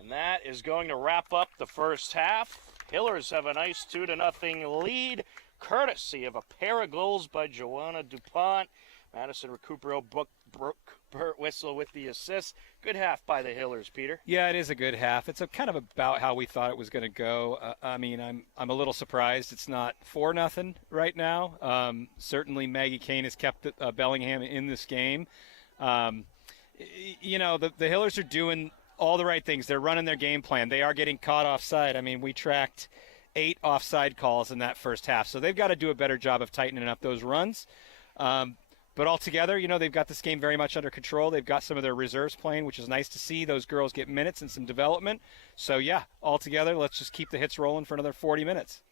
And that is going to wrap up the first half. Hillers have a nice 2-0 lead, courtesy of a pair of goals by Joanna DuPont. Madison Recupero, Burt Whistle with the assist. Good half by the Hillers, Peter. Yeah, it is a good half. It's kind of about how we thought it was going to go. I mean, I'm a little surprised it's not 4-0 right now. Certainly Maggie Kane has kept Bellingham in this game. You know, the Hillers are doing all the right things. They're running their game plan. They are getting caught offside. I mean, we tracked 8 offside calls in that first half, so they've got to do a better job of tightening up those runs. Um, but altogether, you know, they've got this game very much under control. They've got some of their reserves playing, which is nice to see. Those girls get minutes and some development. So, yeah, altogether, let's just keep the hits rolling for another 40 minutes.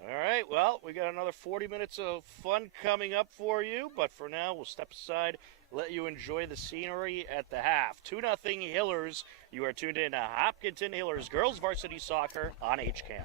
All right, well, we got another 40 minutes of fun coming up for you, but for now, we'll step aside, let you enjoy the scenery at the half. 2-0 Hillers. You are tuned in to Hopkinton Hillers Girls Varsity Soccer on HCAM.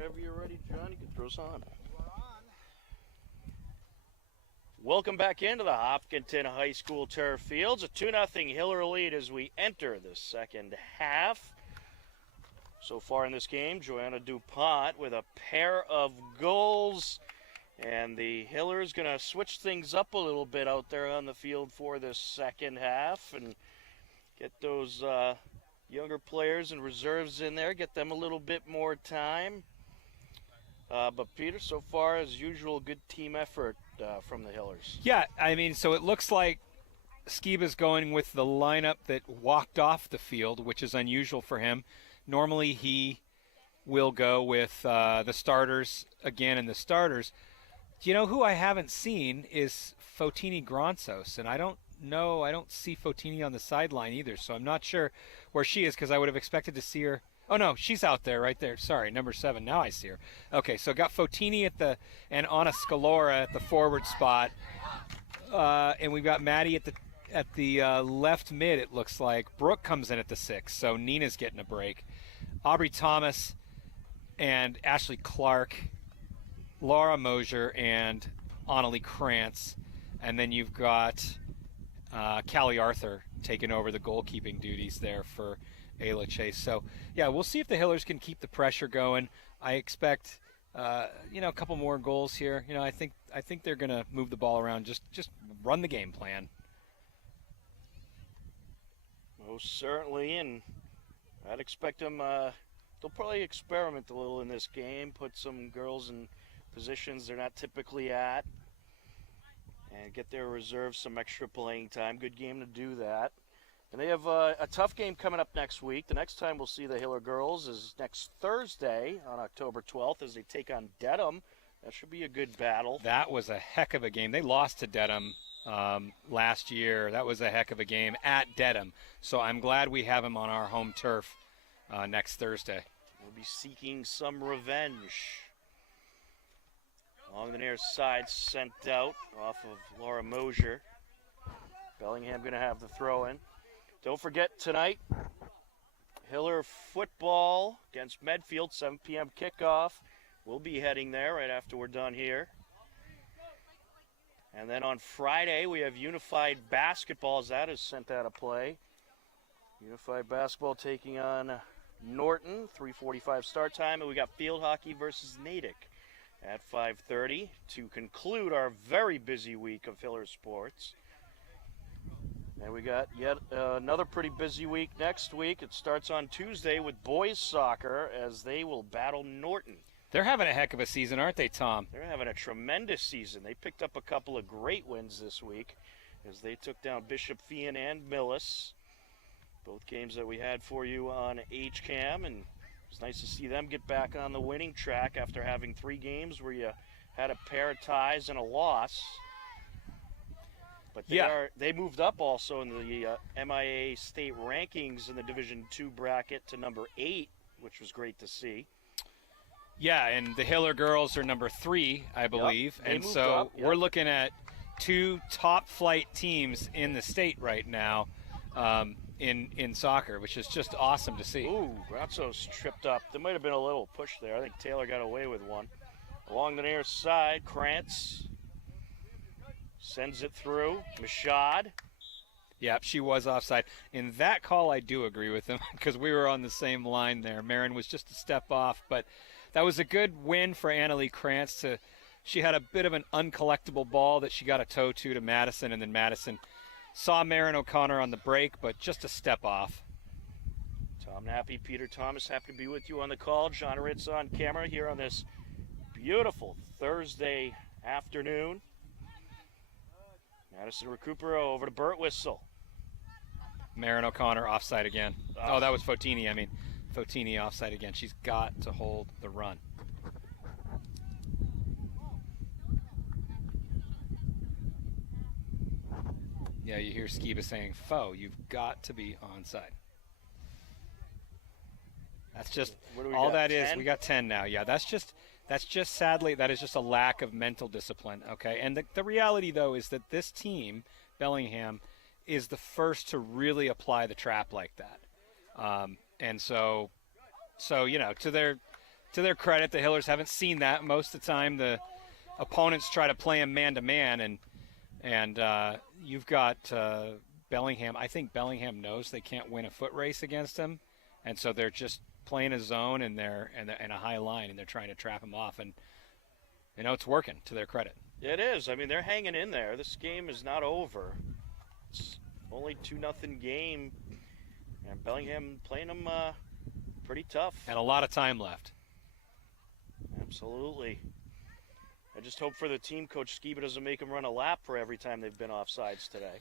Whenever you're ready, John, you can throw us on. Welcome back into the Hopkinton High School turf fields. A 2-0 Hiller lead as we enter the second half. So far in this game, Joanna DuPont with a pair of goals. And the Hiller's going to switch things up a little bit out there on the field for this second half and get those younger players and reserves in there, get them a little bit more time. But Peter, so far as usual, good team effort from the Hillers. Yeah, I mean, so it looks like Skiba's going with the lineup that walked off the field, which is unusual for him. Normally he will go with the starters again and the starters. You know who I haven't seen is Fotini Gronsos, and I don't see Fotini on the sideline either, so I'm not sure where she is because I would have expected to see her. Oh, no, she's out there right there. Sorry, number 7. Now I see her. Okay, so got Fotini and Anna Scalora at the forward spot, and we've got Maddie at the left mid, it looks like. Brooke comes in at the 6, so Nina's getting a break. Aubrey Thomas and Ashley Clark, Laura Mosier and Annalie Krantz, and then you've got Callie Arthur taking over the goalkeeping duties there for Ayla Chase. So, yeah, we'll see if the Hillers can keep the pressure going. I expect, a couple more goals here. I think they're going to move the ball around, just run the game plan. Most certainly, and I'd expect them, they'll probably experiment a little in this game, put some girls in positions they're not typically at, and get their reserves some extra playing time. Good game to do that. And they have a tough game coming up next week. The next time we'll see the Hiller girls is next Thursday on October 12th as they take on Dedham. That should be a good battle. That was a heck of a game. They lost to Dedham last year. That was a heck of a game at Dedham. So I'm glad we have them on our home turf next Thursday. We'll be seeking some revenge. Along the near side, sent out off of Laura Mosier. Bellingham going to have the throw in. Don't forget tonight, Hiller football against Medfield, 7 p.m. kickoff. We'll be heading there right after we're done here. And then on Friday, we have Unified Basketball as that is sent out of play. Unified Basketball taking on Norton, 3:45 start time. And we got field hockey versus Natick at 5:30 to conclude our very busy week of Hiller sports. And we got yet another pretty busy week next week. It starts on Tuesday with boys soccer as they will battle Norton. They're having a heck of a season, aren't they, Tom? They're having a tremendous season. They picked up a couple of great wins this week as they took down Bishop Fian and Millis. Both games that we had for you on HCAM, and it's nice to see them get back on the winning track after having 3 games where you had a pair of ties and a loss. But they moved up also in the MIA state rankings in the Division II bracket to number 8, which was great to see. Yeah, and the Hiller girls are number 3, I believe. Yep, and so we're looking at 2 top flight teams in the state right now in soccer, which is just awesome to see. Ooh, Grazzo's tripped up. There might have been a little push there. I think Taylor got away with one. Along the near side, Krantz sends it through. Mashad. Yep, she was offside. In that call, I do agree with him because we were on the same line there. Marin was just a step off, but that was a good win for Annalie Krantz. She had a bit of an uncollectible ball that she got a toe to Madison, and then Madison saw Marin O'Connor on the break, but just a step off. Tom Nappy, Peter Thomas, happy to be with you on the call. John Ritz on camera here on this beautiful Thursday afternoon. Madison Recupero over to Burt Whistle. Marin O'Connor offside again. Oh, that was Fotini. Fotini offside again. She's got to hold the run. Yeah, you hear Skiba saying, "Fo, you've got to be onside." That's just all that 10? Is. We got 10 now. Yeah, that's just sadly, that is just a lack of mental discipline, okay? And the reality, though, is that this team, Bellingham, is the first to really apply the trap like that. And so to to their credit, the Hillers haven't seen that. Most of the time, the opponents try to play them man-to-man, and you've got Bellingham. I think Bellingham knows they can't win a foot race against him, and so they're just playing a zone and they're in a high line, and they're trying to trap him off, and it's working to their credit. It is. I mean, they're hanging in there. This game is not over. It's only 2-0 game, and Bellingham playing them pretty tough. And a lot of time left. Absolutely. I just hope for the team coach Skiba doesn't make them run a lap for every time they've been offsides today.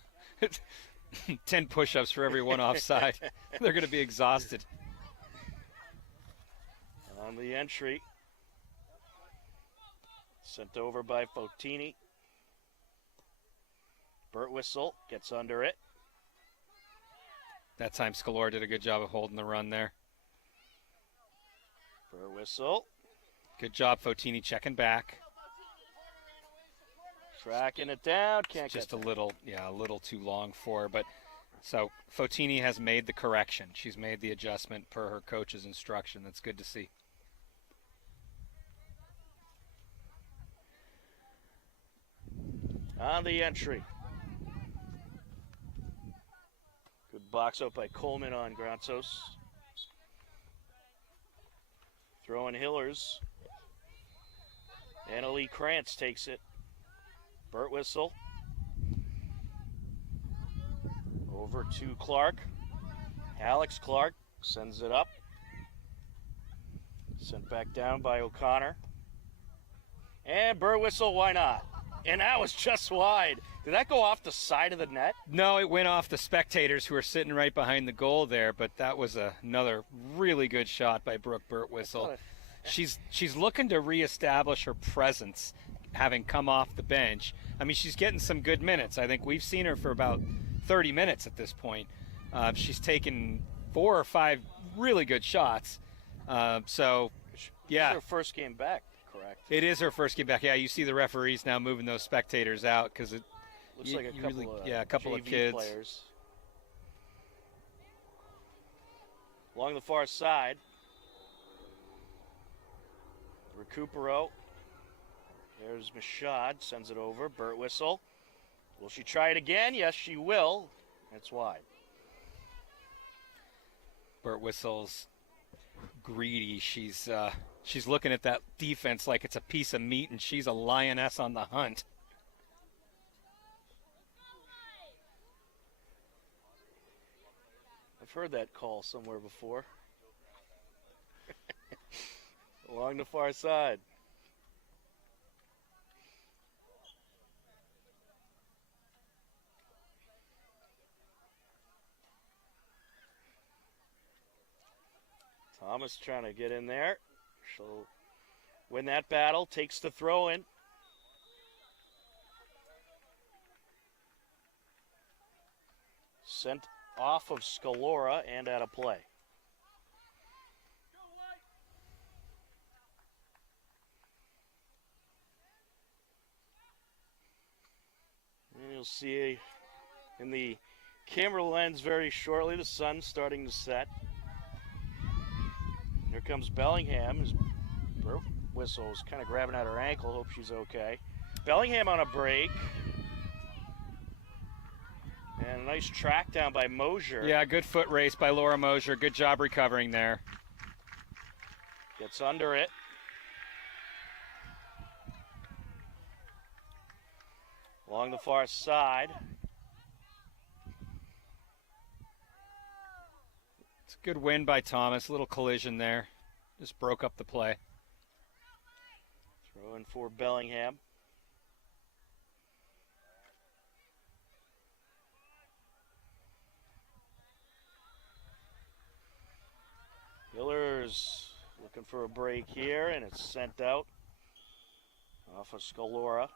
10 push-ups for every one offside. They're going to be exhausted. On the entry. Sent over by Fotini. Burt Whistle gets under it. That time Scalora did a good job of holding the run there. Burt Whistle. Good job, Fotini, checking back. Tracking it down. Can't just get a little too long for her. But so Fotini has made the correction. She's made the adjustment per her coach's instruction. That's good to see. On the entry. Good box out by Coleman on Grantos. Throwing Hillers. Annalie Krantz takes it. Burt Whistle. Over to Clark. Alex Clark sends it up. Sent back down by O'Connor. And Burt Whistle, why not? And that was just wide. Did that go off the side of the net? No, it went off the spectators who are sitting right behind the goal there, but that was another really good shot by Brooke Burt Whistle. She's looking to reestablish her presence, having come off the bench. I mean, she's getting some good minutes. I think we've seen her for about 30 minutes at this point. She's taken 4 or 5 really good shots. So, yeah. This is her first game back, correct? It is her first game back. Yeah, you see the referees now moving those spectators out because it looks like a couple of JV kids. Players. Along the far side. Recupero. There's Michaud, sends it over. Burt Whistle. Will she try it again? Yes, she will. It's wide. Burt Whistle's greedy. She's looking at that defense like it's a piece of meat, and she's a lioness on the hunt. I've heard that call somewhere before. Along the far side. Thomas trying to get in there. She'll win that battle. Takes the throw in. Sent off of Scalora and out of play. And you'll see in the camera lens very shortly the sun starting to set. Here comes Bellingham. His whistle is kind of grabbing at her ankle. Hope she's okay. Bellingham on a break. And a nice track down by Mosier. Yeah, good foot race by Laura Mosier. Good job recovering there. Gets under it. Along the far side. It's a good win by Thomas. A little collision there. Just broke up the play. Throw in for Bellingham. Hillers looking for a break here, and it's sent out off of Scalora.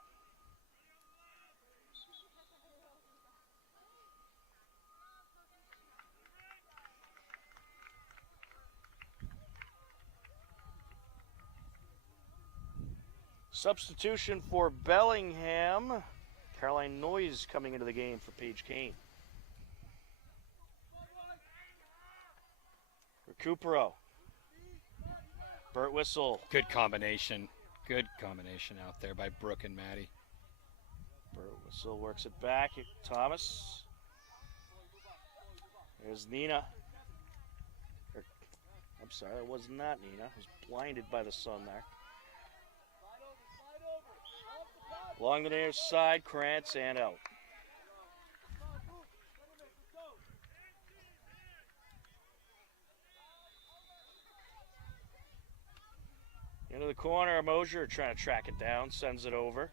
Substitution for Bellingham. Caroline Noyes coming into the game for Paige Kane. Recupero. Burt Whistle. Good combination. Good combination out there by Brooke and Maddie. Burt Whistle works it back. Thomas. There's Nina. I'm sorry, it was not Nina. I was blinded by the sun there. Along the near side, Krantz and out. Into the corner, Mosier trying to track it down, sends it over.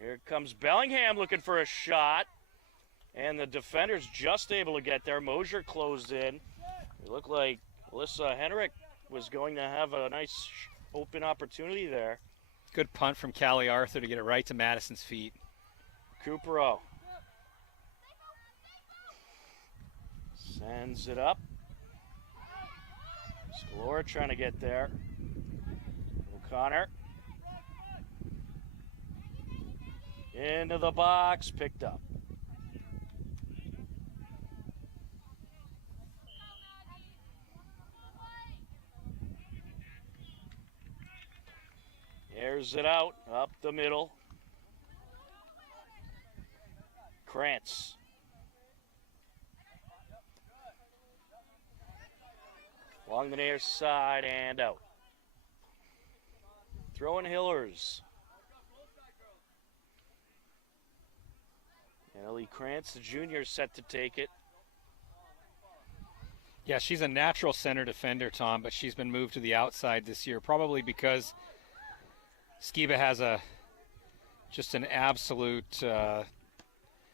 Here comes Bellingham looking for a shot. And the defender's just able to get there. Mosier closed in. It looked like Alyssa Henrik was going to have a nice open opportunity there. Good punt from Callie Arthur to get it right to Madison's feet. Recupero sends it up. Scalora trying to get there. O'Connor. Into the box, picked up. Airs it out, up the middle. Krantz. Along the near side and out. Throwing Hillers. And Ellie Krantz, the junior, set to take it. Yeah, she's a natural center defender, Tom, but she's been moved to the outside this year, probably because Skiba has just an absolutely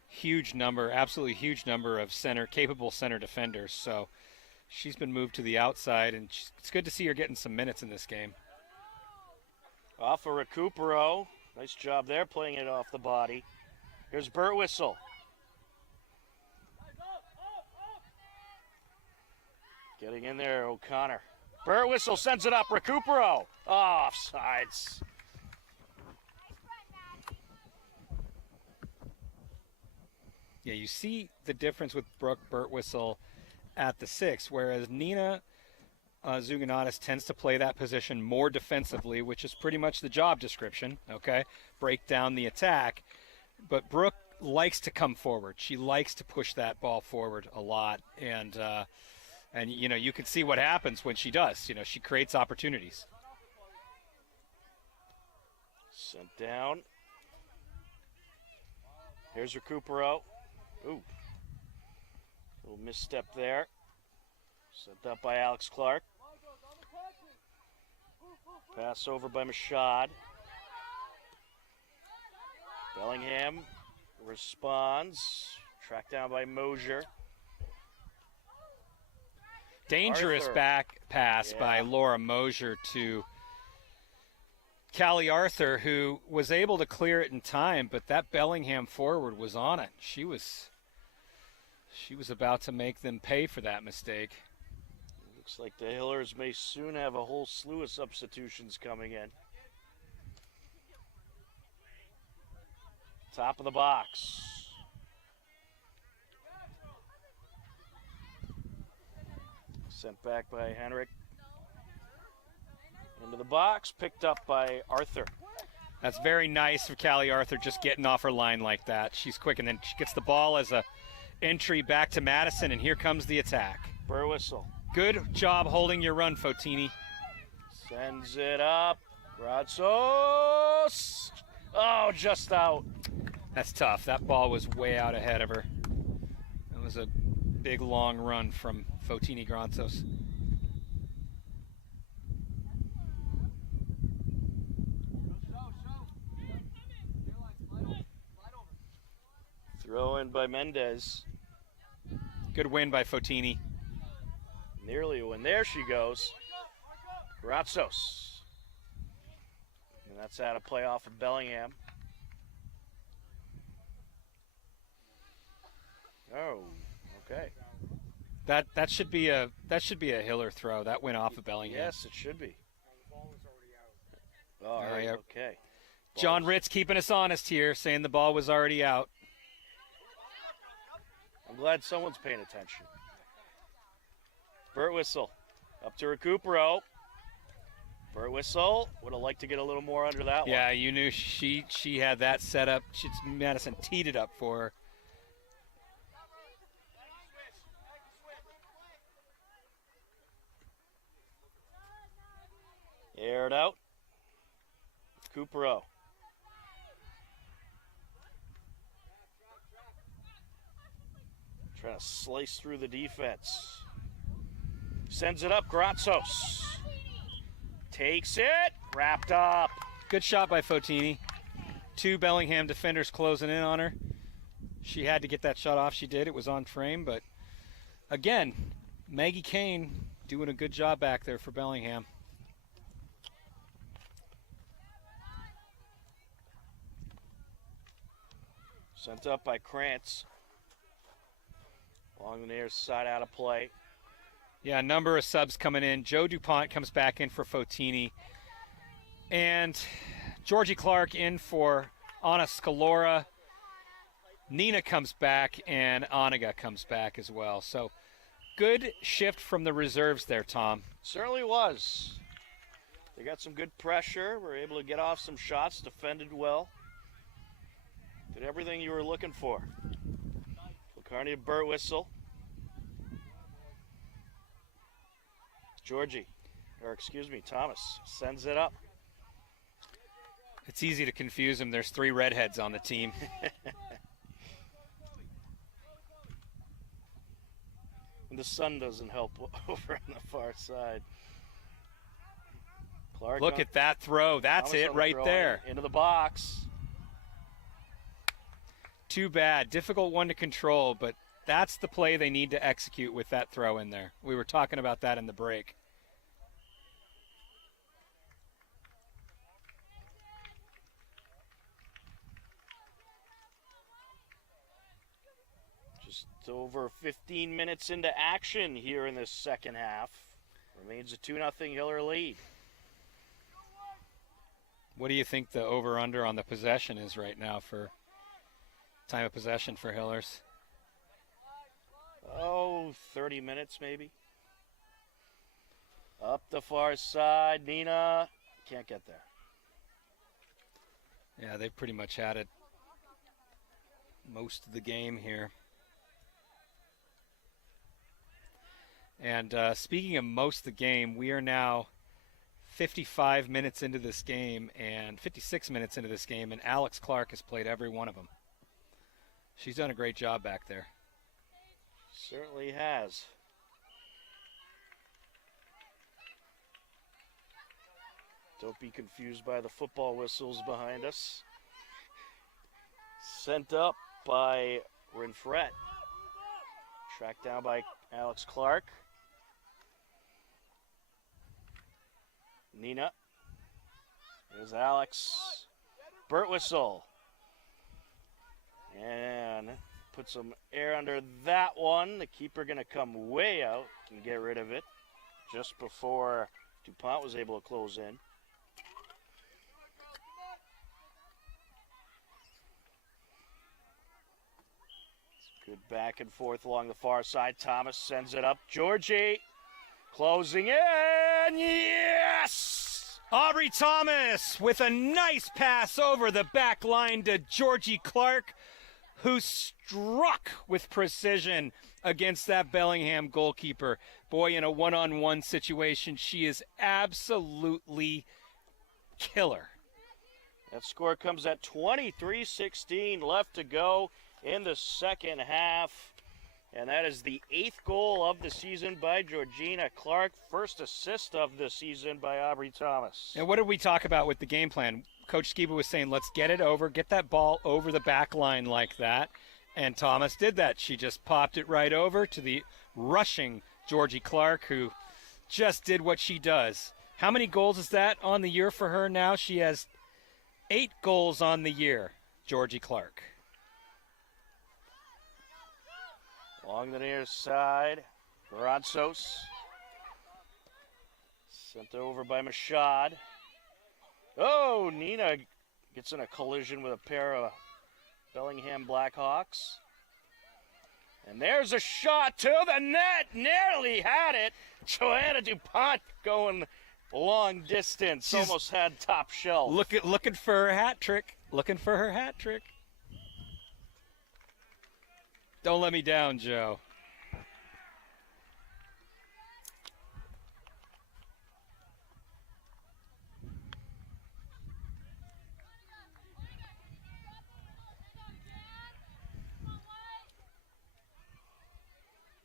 huge number of capable center defenders. So she's been moved to the outside, and it's good to see her getting some minutes in this game. Off of Recupero. Nice job there, playing it off the body. Here's Burt Whistle. Getting in there, O'Connor. Burt Whistle sends it up. Recupero. Offsides. Yeah, you see the difference with Brooke Birtwistle at the 6, whereas Nina Zuganatis tends to play that position more defensively, which is pretty much the job description, okay? Break down the attack. But Brooke likes to come forward. She likes to push that ball forward a lot, and you know, you can see what happens when she does. You know, she creates opportunities. Sent down. Here's Recupero. Ooh. Little misstep there. Sent up by Alex Clark. Pass over by Mashad. Bellingham responds. Tracked down by Mosier. Dangerous Arthur. Back pass by Laura Mosier to Callie Arthur, who was able to clear it in time, but that Bellingham forward was on it. She was about to make them pay for that mistake. Looks like the Hillers may soon have a whole slew of substitutions coming in. Top of the box. Sent back by Henrik. Into the box, picked up by Arthur. That's very nice of Callie Arthur, just getting off her line like that. She's quick, and then she gets the ball as a entry back to Madison, and here comes the attack. Burt Whistle. Good job holding your run, Fotini. Sends it up. Grazos. Oh, just out. That's tough. That ball was way out ahead of her. That was a big, long run from Fotini Granzos. Throw in by Mendez. Good win by Fotini. Nearly a win. There she goes. Grazos. And that's out of play off of Bellingham. Oh, okay. That should be a Hiller throw. That went off of Bellingham. Yes, it should be. Oh, all right, yeah. okay. John Ritz keeping us honest here, saying the ball was already out. I'm glad someone's paying attention. Birtwistle up to Recupero. Birtwistle would have liked to get a little more under that one. Yeah, you knew she had that set up. Madison teed it up for her. Aired out. Recupero. Trying to slice through the defense. Sends it up, Gratzos. Takes it, wrapped up. Good shot by Fotini. 2 Bellingham defenders closing in on her. She had to get that shot off. She did. It was on frame, but again, Maggie Kane doing a good job back there for Bellingham. Sent up by Krantz. Along the near side, out of play. Yeah, a number of subs coming in. Joe DuPont comes back in for Fotini. And Georgie Clark in for Anna Scalora. Nina comes back, and Oniga comes back as well. So good shift from the reserves there, Tom. Certainly was. They got some good pressure. Were able to get off some shots, defended well. Did everything you were looking for. Lucarnia Birtwistle. Thomas sends it up. It's easy to confuse them. There's 3 redheads on the team. And the sun doesn't help over on the far side. Clark. Look at that throw. That's it right there. Into the box. Too bad. Difficult one to control, but that's the play they need to execute with that throw in there. We were talking about that in the break. Just over 15 minutes into action here in this second half. Remains a 2-0 Hiller lead. What do you think the over-under on the possession is right now for time of possession for Hillers? 30 minutes maybe. Up the far side, Nina. Can't get there. Yeah, they've pretty much had it most of the game here. And speaking of most of the game, we are now 55 minutes into this game and 56 minutes into this game, and Alex Clark has played every one of them. She's done a great job back there. Certainly has. Don't be confused by the football whistles behind us. Sent up by Renfret. Tracked down by Alex Clark. Nina. Here's Alex. Birtwistle. And put some air under that one. The keeper going to come way out and get rid of it just before DuPont was able to close in. Good back and forth along the far side. Thomas sends it up. Georgie closing in. Yes! Aubrey Thomas with a nice pass over the back line to Georgie Clark, who struck with precision against that Bellingham goalkeeper. Boy, in a one-on-one situation, she is absolutely killer. That score comes at 23-16 left to go in the second half. And that is the 8th goal of the season by Georgina Clark. First assist of the season by Aubrey Thomas. And what did we talk about with the game plan? Coach Skiba was saying, let's get it over, get that ball over the back line like that. And Thomas did that. She just popped it right over to the rushing Georgie Clark, who just did what she does. How many goals is that on the year for her now? She has 8 goals on the year, Georgie Clark. Along the near side, Baranzos. Sent over by Mashad. Oh, Nina gets in a collision with a pair of Bellingham Blackhawks. And there's a shot to the net. Nearly had it. Joanna DuPont going long distance. She's almost had top shelf. Looking for her hat trick. Looking for her hat trick. Don't let me down, Joe.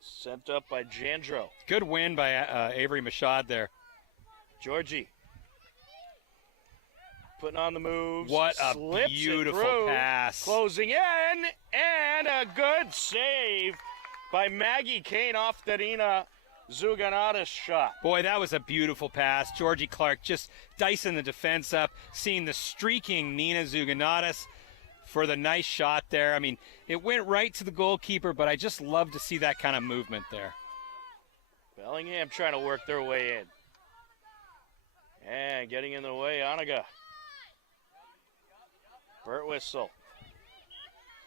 Sent up by Jandro. Good win by Avery Mashad there. Georgie putting on the moves. What a slips beautiful pass. Closing in, and a good save by Maggie Kane off Darina Zuganata's shot. Boy, that was a beautiful pass. Georgie Clark just dicing the defense up, seeing the streaking Nina Zuganatas for the nice shot there. I mean, it went right to the goalkeeper, but I just love to see that kind of movement there. Bellingham trying to work their way in. And getting in the way, Anaga. Burt Whistle.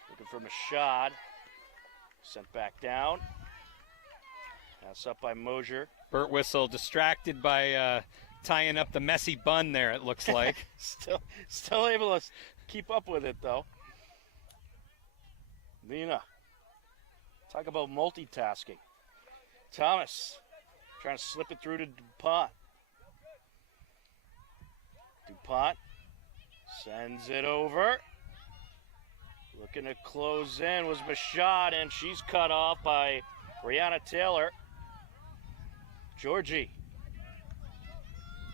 Looking for Mashad. Sent back down. That's up by Mosier. Burt Whistle distracted by tying up the messy bun there, it looks like. Still able to keep up with it, though. Nina. Talk about multitasking. Thomas trying to slip it through to DuPont. DuPont sends it over. Looking to close in was Mashad, and she's cut off by Brianna Taylor. Georgie.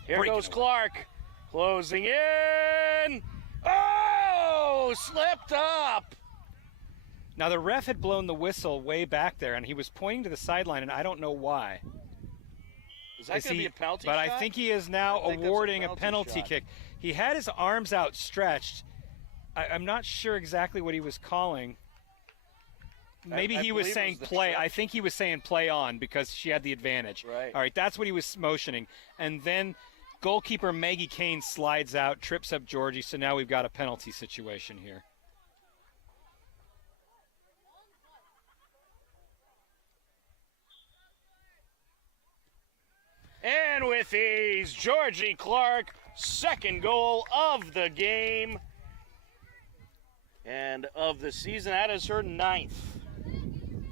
Here Breaking goes away. Clark. Closing in. Oh, slipped up. Now, the ref had blown the whistle way back there, and he was pointing to the sideline, and I don't know why. Is that going to be a penalty but shot? I think he is now I think that's awarding a penalty shot. kick. He had his arms outstretched. I'm not sure exactly what he was calling. Maybe I he was believe it saying was the play. trip. I think he was saying play on because she had the advantage. Right. All right, that's what he was motioning. And then goalkeeper Maggie Kane slides out, trips up Georgie, so now we've got a penalty situation here. And with ease, Georgie Clark, second goal of the game and of the season. That is her 9th.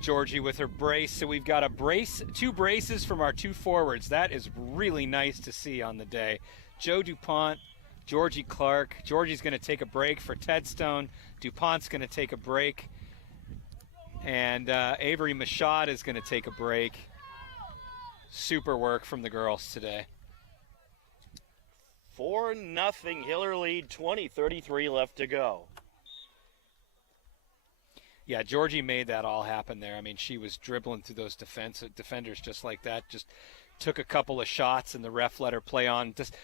Georgie with her brace. So we've got a brace, 2 braces from our 2 forwards. That is really nice to see on the day. Joe DuPont, Georgie Clark. Georgie's going to take a break for Tedstone. DuPont's going to take a break. And Avery Mashad is going to take a break. Super work from the girls today. 4-0 Hiller lead, 20:33 left to go. Yeah, Georgie made that all happen there. I mean, she was dribbling through those defenders just like that. Just took a couple of shots, and the ref let her play on. Just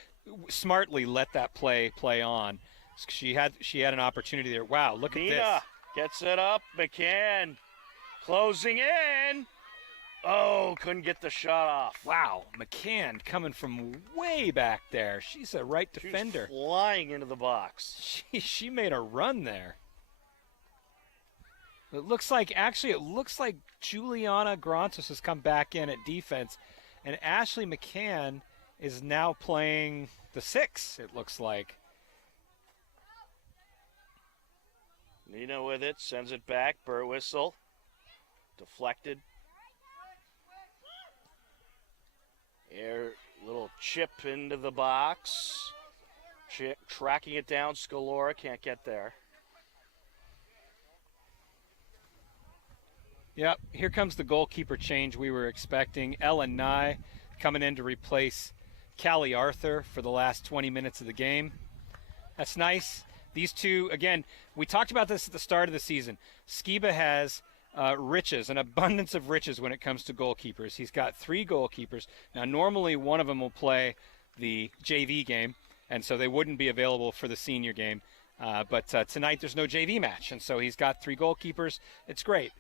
smartly let that play on. She had an opportunity there. Wow, look Nina at this. gets it up. McCann closing in. Oh, couldn't get the shot off. Wow, McCann coming from way back there. She's a right She was defender. flying into the box. She made a run there. It looks like Juliana Grantos has come back in at defense, and Ashley McCann is now playing the 6, it looks like. Nina with it, sends it back. Burt Whistle. Deflected. Air little chip into the box. Tracking it down. Scalora can't get there. Yep, here comes the goalkeeper change we were expecting. Ellen Nye coming in to replace Callie Arthur for the last 20 minutes of the game. That's nice. These two, again, we talked about this at the start of the season. Skiba has riches, an abundance of riches when it comes to goalkeepers. He's got 3 goalkeepers. Now, normally one of them will play the JV game, and so they wouldn't be available for the senior game. But tonight there's no JV match, and so he's got 3 goalkeepers. It's great.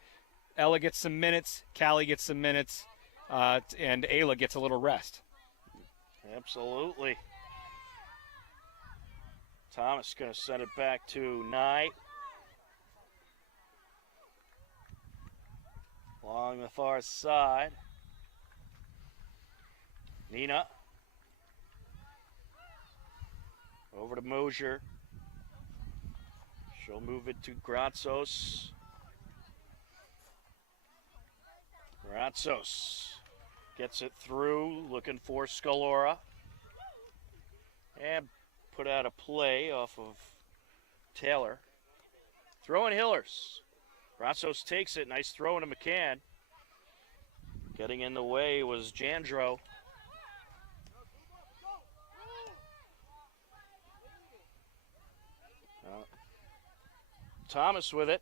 Ella gets some minutes, Callie gets some minutes, and Ayla gets a little rest. Absolutely. Thomas going to send it back to Nye. Along the far side. Nina. Over to Mosier. She'll move it to Gratsos. Gratsos gets it through, looking for Scalora. And put out a play off of Taylor. Throwing Hillers. Gratsos takes it. Nice throw into McCann. Getting in the way was Jandro. Thomas with it.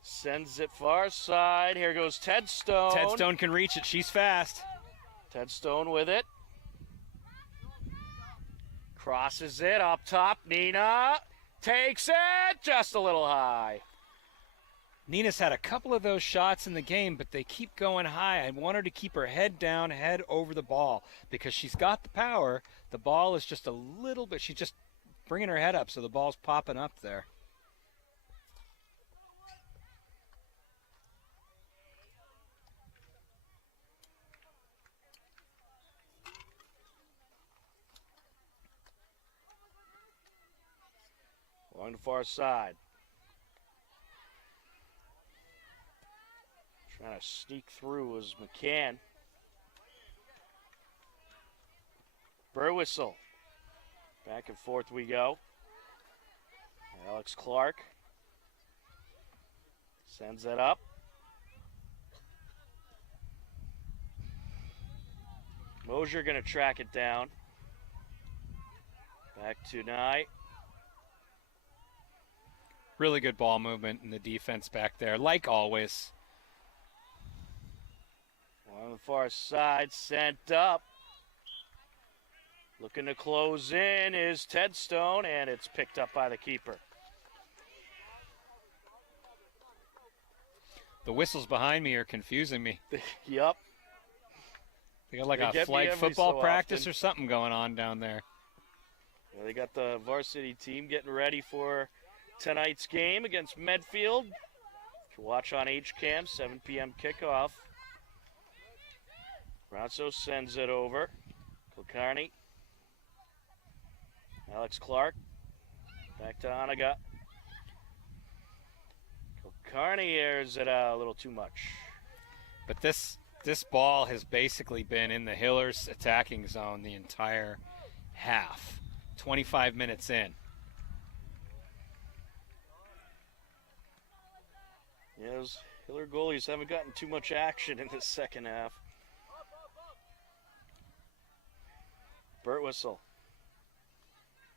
Sends it far side. Here goes Ted Stone. Ted Stone can reach it. She's fast. Ted Stone with it. Crosses it up top. Nina takes it just a little high. Nina's had a couple of those shots in the game, but they keep going high. I want her to keep her head down, head over the ball, because she's got the power. The ball is just a little bit, she's just bringing her head up, so the ball's popping up there. Along the far side. Trying to sneak through was McCann. Burwhistle. Back and forth we go. Alex Clark sends it up. Mosier going to track it down. Back to Nye. Really good ball movement in the defense back there, like always. On the far side, sent up. Looking to close in is Ted Stone, and it's picked up by the keeper. The whistles behind me are confusing me. Yup. They got like They a get me flag every football so practice often. or something going on down there. Well, they got the varsity team getting ready for tonight's game against Medfield. You can watch on HCAM, 7 p.m. kickoff. Ronso sends it over. Kilcarney. Alex Clark. Back to Oniga. Kilcarney airs it out a little too much. But this ball has basically been in the Hillers attacking zone the entire half. 25 minutes in. Yeah, those Hiller goalies haven't gotten too much action in the second half. Burtwhistle.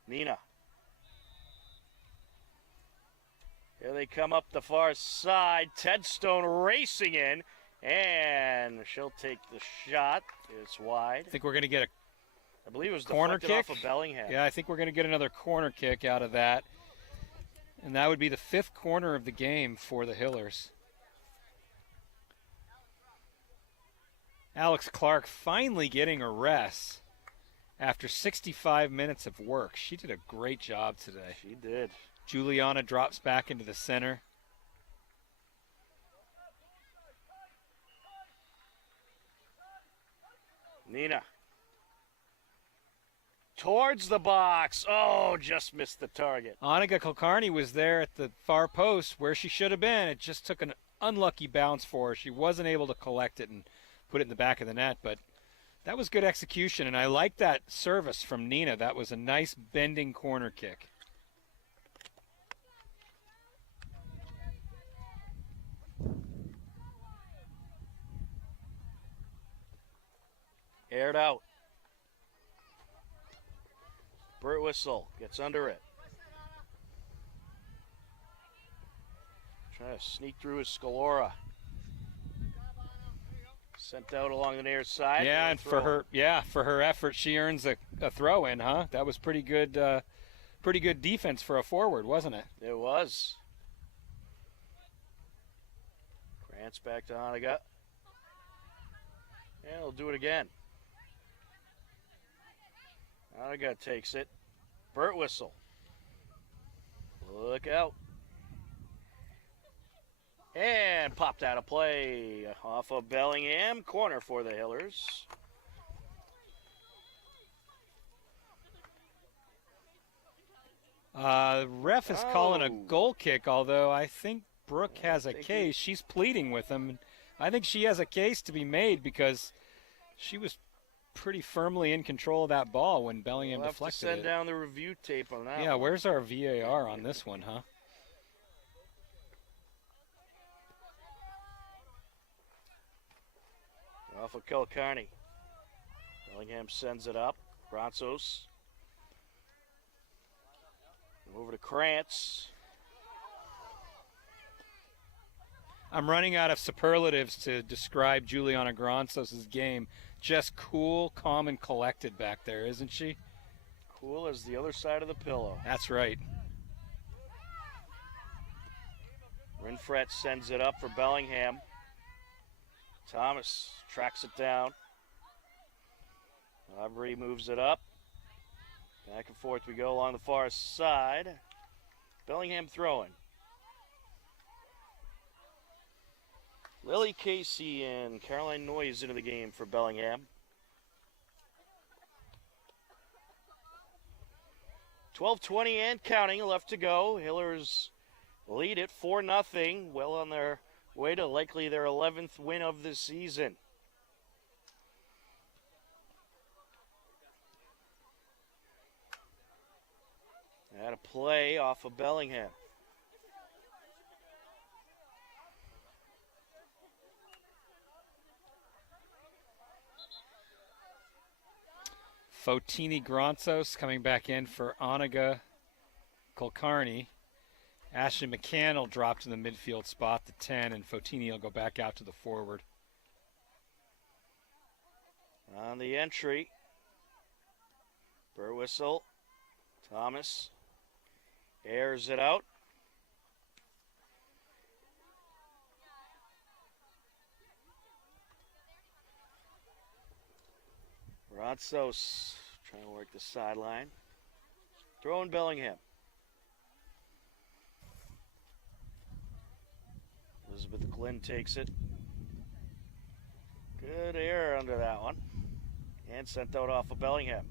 Nina. Here they come up the far side. Ted Stone racing in, and she'll take the shot. It's wide. I think we're going to get a I believe it was corner deflected kick off of Bellingham. Yeah, I think we're going to get another corner kick out of that. And that would be the 5th corner of the game for the Hillers. Alex Clark finally getting a rest after 65 minutes of work. She did a great job today. She did. Juliana drops back into the center. Nina. Towards the box. Oh, just missed the target. Oniga Kulkarni was there at the far post where she should have been. It just took an unlucky bounce for her. She wasn't able to collect it and put it in the back of the net, but that was good execution, and I like that service from Nina. That was a nice bending corner kick. Aired out. Burtwhistle gets under it. Trying to sneak through his Scalora. Sent out along the near side. Yeah, and for her effort, she earns a throw in, huh? That was pretty good defense for a forward, wasn't it? It was. Grants back to Oniga. And he'll do it again. Oniga takes it. Burtwhistle. Look out. And And popped out of play off of Bellingham. Corner for the Hillers. Ref is calling a goal kick, although I think Brooke has a case. She's pleading with him. I think she has a case to be made because she was pretty firmly in control of that ball when Bellingham deflected it. We'll have to send down the review tape on that. Yeah, where's our VAR on this one, huh? Off of Kilcarney. Bellingham sends it up. Bronzos. Over to Krantz. I'm running out of superlatives to describe Juliana Granzos' game. Just cool, calm, and collected back there, isn't she? Cool as the other side of the pillow. That's right. Rinfret sends it up for Bellingham. Thomas tracks it down. Aubrey moves it up. Back and forth we go along the far side. Bellingham throwing. Lily Casey and Caroline Noyes into the game for Bellingham. 12:20 and counting left to go. Hillers lead it 4-0. Well on their way to likely their 11th win of the season. Had a play off of Bellingham. Fotini Granzos coming back in for Oniga Kulkarni. Ashley McCann will drop to the midfield spot, the 10, and Fotini will go back out to the forward. On the entry, Burwhistle, Thomas airs it out. Granzos trying to work the sideline. Throwing Bellingham. Elizabeth Glynn takes it. Good air under that one. And sent out off of Bellingham.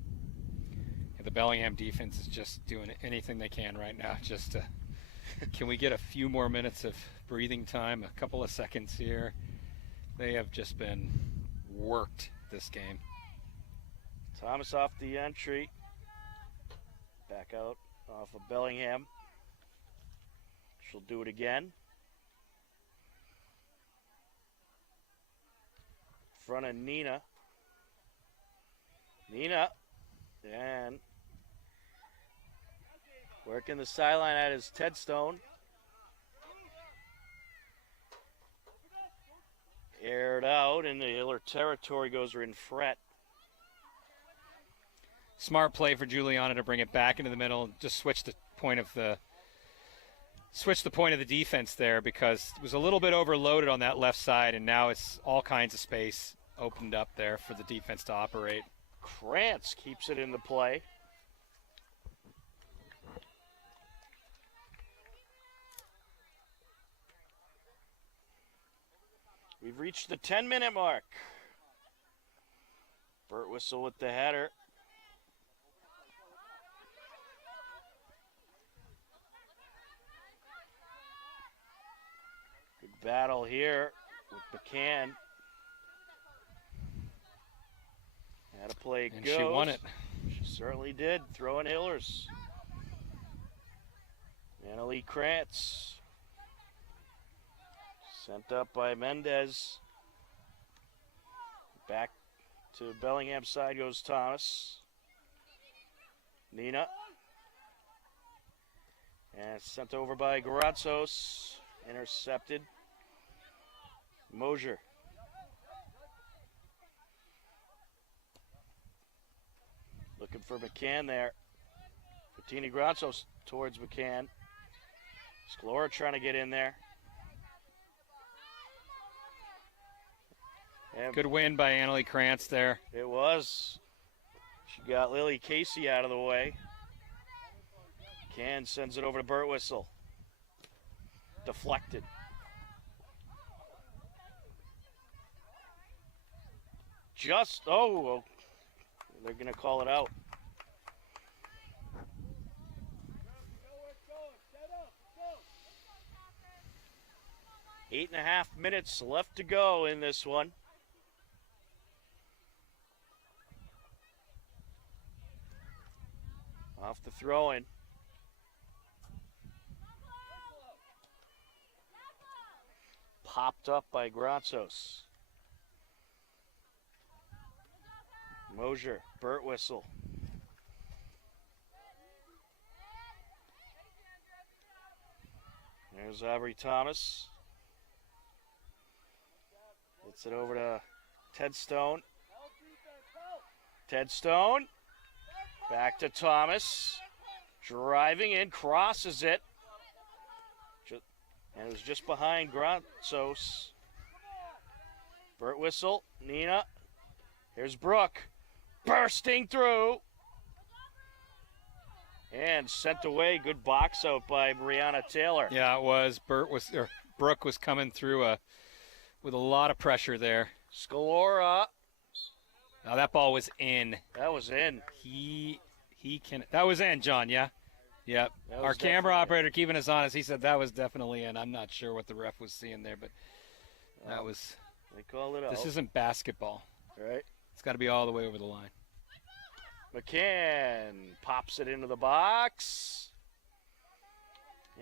Yeah, the Bellingham defense is just doing anything they can right now just to... Can we get a few more minutes of breathing time? A couple of seconds here. They have just been worked this game. Thomas off the entry. Back out off of Bellingham. She'll do it again. In front of Nina. Nina. And working the sideline at his Ted Stone. Aired out into Hiller territory goes Rinfret. Smart play for Juliana to bring it back into the middle and just switch the point of the defense there because it was a little bit overloaded on that left side, and now it's all kinds of space opened up there for the defense to operate. Krantz keeps it into play. We've reached the 10-minute mark. Burtwhistle with the header. Good battle here with McCann. Had a play And goes. she won it. She certainly did. Throwing Hillers. Annalie Krantz. Sent up by Mendez. Back to Bellingham side goes Thomas. Nina. And sent over by Granzos. Intercepted. Mosier. Looking for McCann there. Fotini Granzos towards McCann. Sklora trying to get in there. And Good win by Annalie Krantz there. it was. She got Lily Casey out of the way. McCann sends it over to Burtwhistle. Deflected. just, oh, they're going to call it out. Eight and a half minutes left to go in this one. Off the throw-in. Popped up by Granzos. Mosier, Burt whistle. There's Aubrey Thomas. Gets it over to Ted Stone. Ted Stone. Back to Thomas. Driving in, crosses it. And it was just behind Granzos. Burt whistle, Nina. Here's Brooke. Bursting through. And sent away. Good box out by Brianna Taylor. Yeah, it was. Brooke was coming through with a lot of pressure there. Scalora. Now that ball was in. That was in. That was in, John, yeah? Yep. Our camera operator keeping us honest, he said that was definitely in. I'm not sure what the ref was seeing there, but that was. They called it out. This isn't basketball. Right. It's got to be all the way over the line. McCann pops it into the box.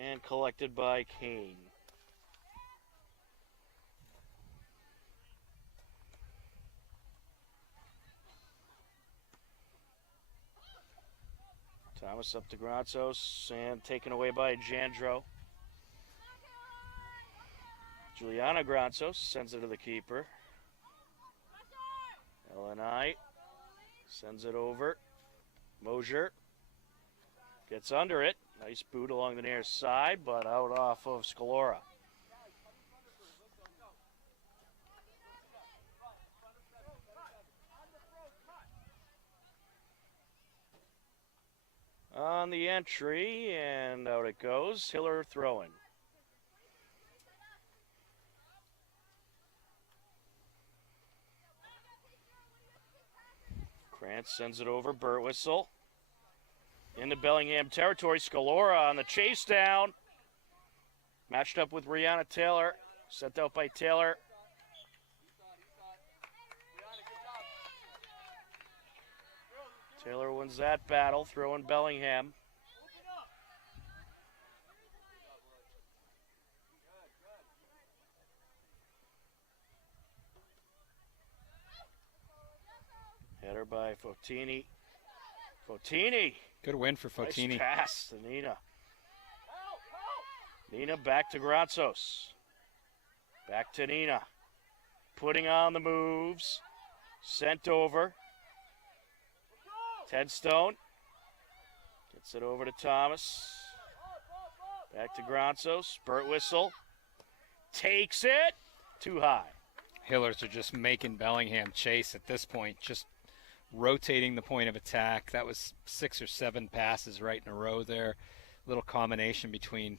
And collected by Kane. Thomas up to Granzos and taken away by Jandro. Juliana Granzos sends it to the keeper. LNI sends it over. Mosier gets under it. Nice boot along the near side, but out off of Scalora. On the entry, and out it goes. Hiller throwing. Krantz sends it over. Burt whistle. Into Bellingham territory. Scalora on the chase down. Matched up with Brianna Taylor. Sent out by Taylor. Taylor wins that battle, throwing Bellingham. Header by Fotini. Fotini. Good win for Fotini. Nice pass to Nina. Nina back to Granzos. Back to Nina. Putting on the moves. Sent over. Ted Stone gets it over to Thomas. Back to Granzos. Burt whistle. Takes it. Too high. Hillers are just making Bellingham chase at this point. Just rotating the point of attack. That was 6 or 7 passes right in a row there. Little combination between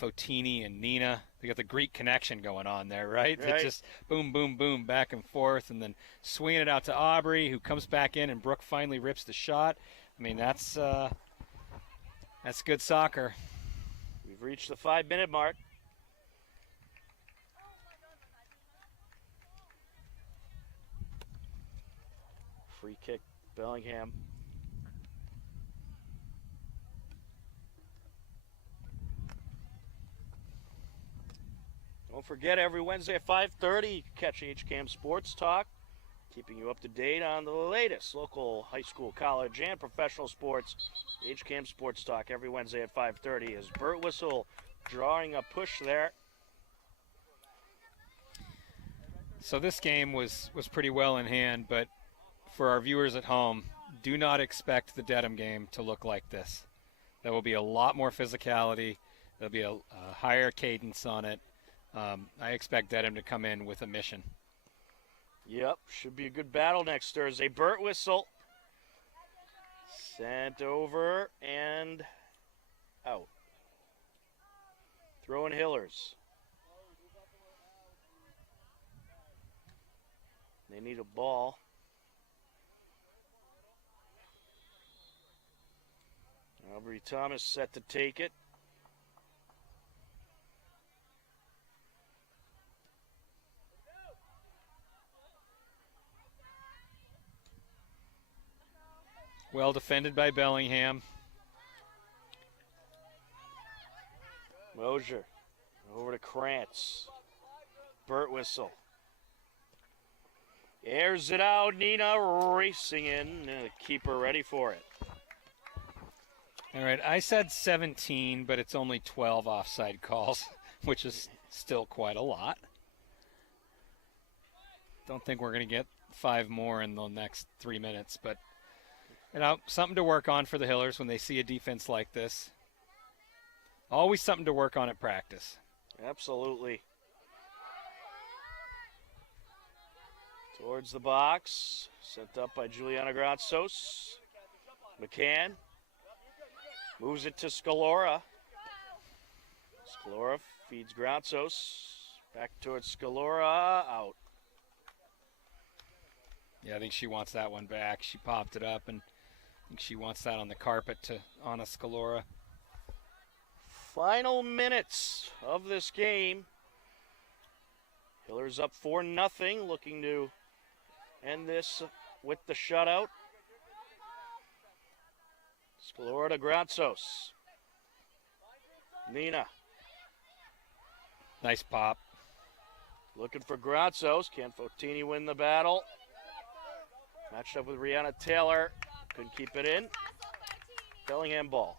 Fotini and Nina. They got the Greek connection going on there, right? Right. It just boom, boom, boom, back and forth, and then swinging it out to Aubrey, who comes back in, and Brooke finally rips the shot. I mean, that's good soccer. We've reached the 5-minute mark. Free kick, Bellingham. Don't forget, every Wednesday at 5:30, catch HCAM Sports Talk, keeping you up to date on the latest local high school, college, and professional sports. HCAM Sports Talk every Wednesday at 5:30 is Burt Whistle drawing a push there. So this game was pretty well in hand, but for our viewers at home, do not expect the Dedham game to look like this. There will be a lot more physicality. There'll be a higher cadence on it. I expect Dedham to come in with a mission. Yep, should be a good battle next Thursday. Burt whistle. Sent over and out. Throwing Hillers. They need a ball. Aubrey Thomas set to take it. Well defended by Bellingham. Mosier over to Krantz. Burtwhistle. Airs it out. Nina racing in. Keeper ready for it. All right, I said 17, but it's only 12 offside calls, which is still quite a lot. Don't think we're going to get 5 more in the next 3 minutes, but something to work on for the Hillers when they see a defense like this. Always something to work on at practice. Absolutely. Towards the box. Sent up by Juliana Gratsos. McCann. Moves it to Scalora. Scalora feeds Gratsos. Back towards Scalora. Out. Yeah, I think she wants that one back. She popped it up, and I think she wants that on the carpet to Anna Scalora. Final minutes of this game. Hillers up 4-0, looking to end this with the shutout. Scalora to Gratsos. Nina. Nice pop. Looking for Gratsos. Can Fotini win the battle? Matched up with Rihanna Taylor. Couldn't keep it in. Bellingham ball.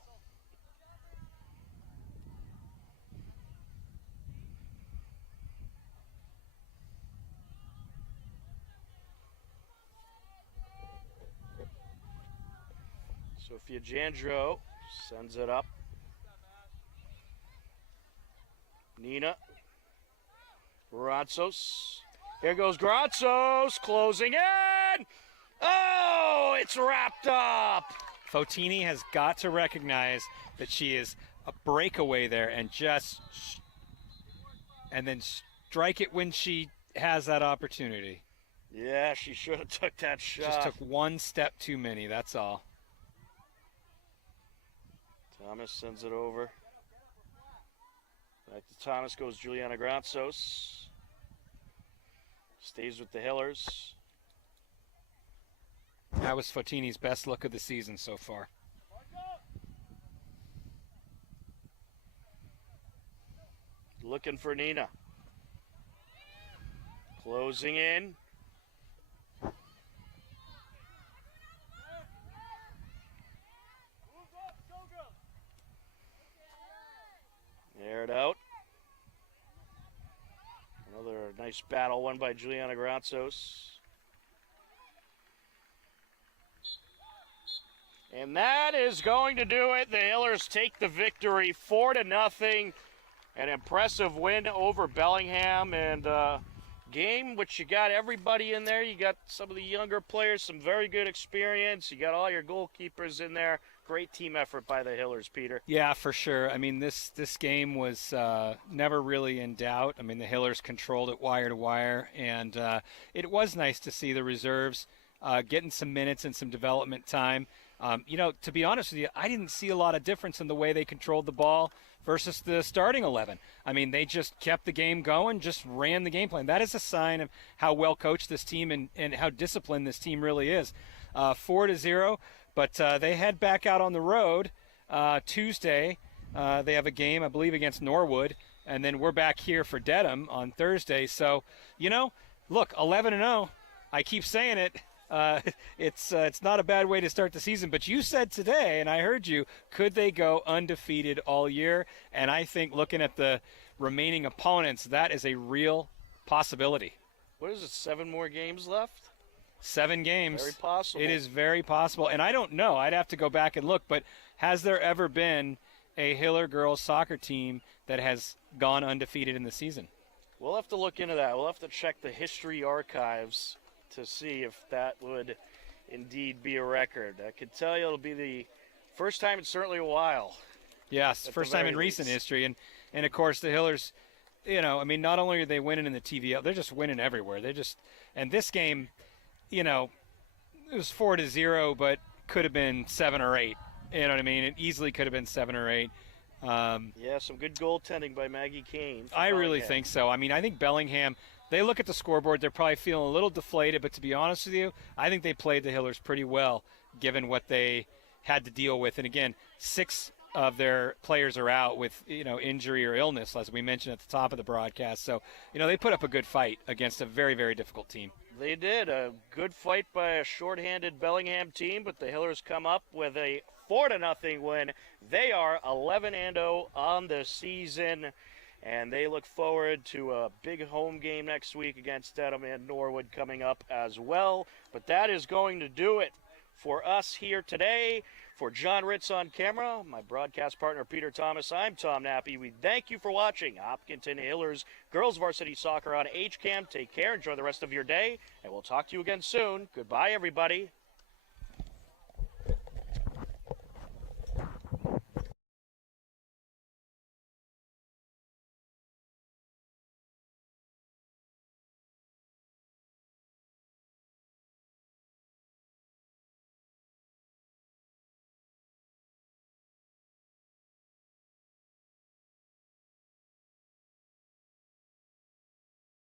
Sophia Jandro sends it up. Nina. Gratsos. Here goes Gratsos, closing in. Oh, it's wrapped up. Fotini has got to recognize that she is a breakaway there and then strike it when she has that opportunity. Yeah, she should have took that shot. Just took one step too many, that's all. Thomas sends it over. Back to Thomas goes Juliana Gratsos. Stays with the Hillers. That was Fotini's best look of the season so far. Looking for Nina. Closing in. Aired out. Another nice battle won by Juliana Gratsos. And that is going to do it. The Hillers take the victory 4-0. An impressive win over Bellingham, and game which you got everybody in there. You got some of the younger players, some very good experience. You got all your goalkeepers in there. Great team effort by the Hillers, Peter. Yeah, for sure. I mean, this game was never really in doubt. I mean, the Hillers controlled it wire to wire, and it was nice to see the reserves getting some minutes and some development time. To be honest with you, I didn't see a lot of difference in the way they controlled the ball versus the starting 11. I mean, they just kept the game going, just ran the game plan. That is a sign of how well coached this team and how disciplined this team really is. 4-0, but they head back out on the road Tuesday. They have a game, I believe, against Norwood, and then we're back here for Dedham on Thursday. So, look, 11-0. I keep saying it. It's not a bad way to start the season, but you said today, and I heard you, could they go undefeated all year? And I think looking at the remaining opponents, that is a real possibility. What is it, 7 more games left? 7 games. Very possible. It is very possible. And I don't know, I'd have to go back and look, but has there ever been a Hiller girls soccer team that has gone undefeated in the season? We'll have to look into that. We'll have to check the history archives to see if that would indeed be a record. I can tell you it'll be the first time in certainly a while. Yes, first time in recent history. And of course, the Hillers I mean, not only are they winning in the TVL, they're just winning everywhere. And this game, it was 4-0, but could have been 7 or 8. You know what I mean? It easily could have been 7 or 8. Yeah, some good goaltending by Maggie Kane. I really think so. I mean, I think Bellingham, they look at the scoreboard, they're probably feeling a little deflated, but to be honest with you, I think they played the Hillers pretty well given what they had to deal with. And again, 6 of their players are out with, injury or illness, as we mentioned at the top of the broadcast. So, they put up a good fight against a very, very difficult team. They did. A good fight by a shorthanded Bellingham team, but the Hillers come up with a 4-0 win. They are 11-0 on the season, and they look forward to a big home game next week against Dedham and Norwood coming up as well. But that is going to do it for us here today. For John Ritz on camera, my broadcast partner Peter Thomas, I'm Tom Nappy. We thank you for watching Hopkinton Hillers Girls Varsity Soccer on HCAM. Take care, enjoy the rest of your day, and we'll talk to you again soon. Goodbye, everybody.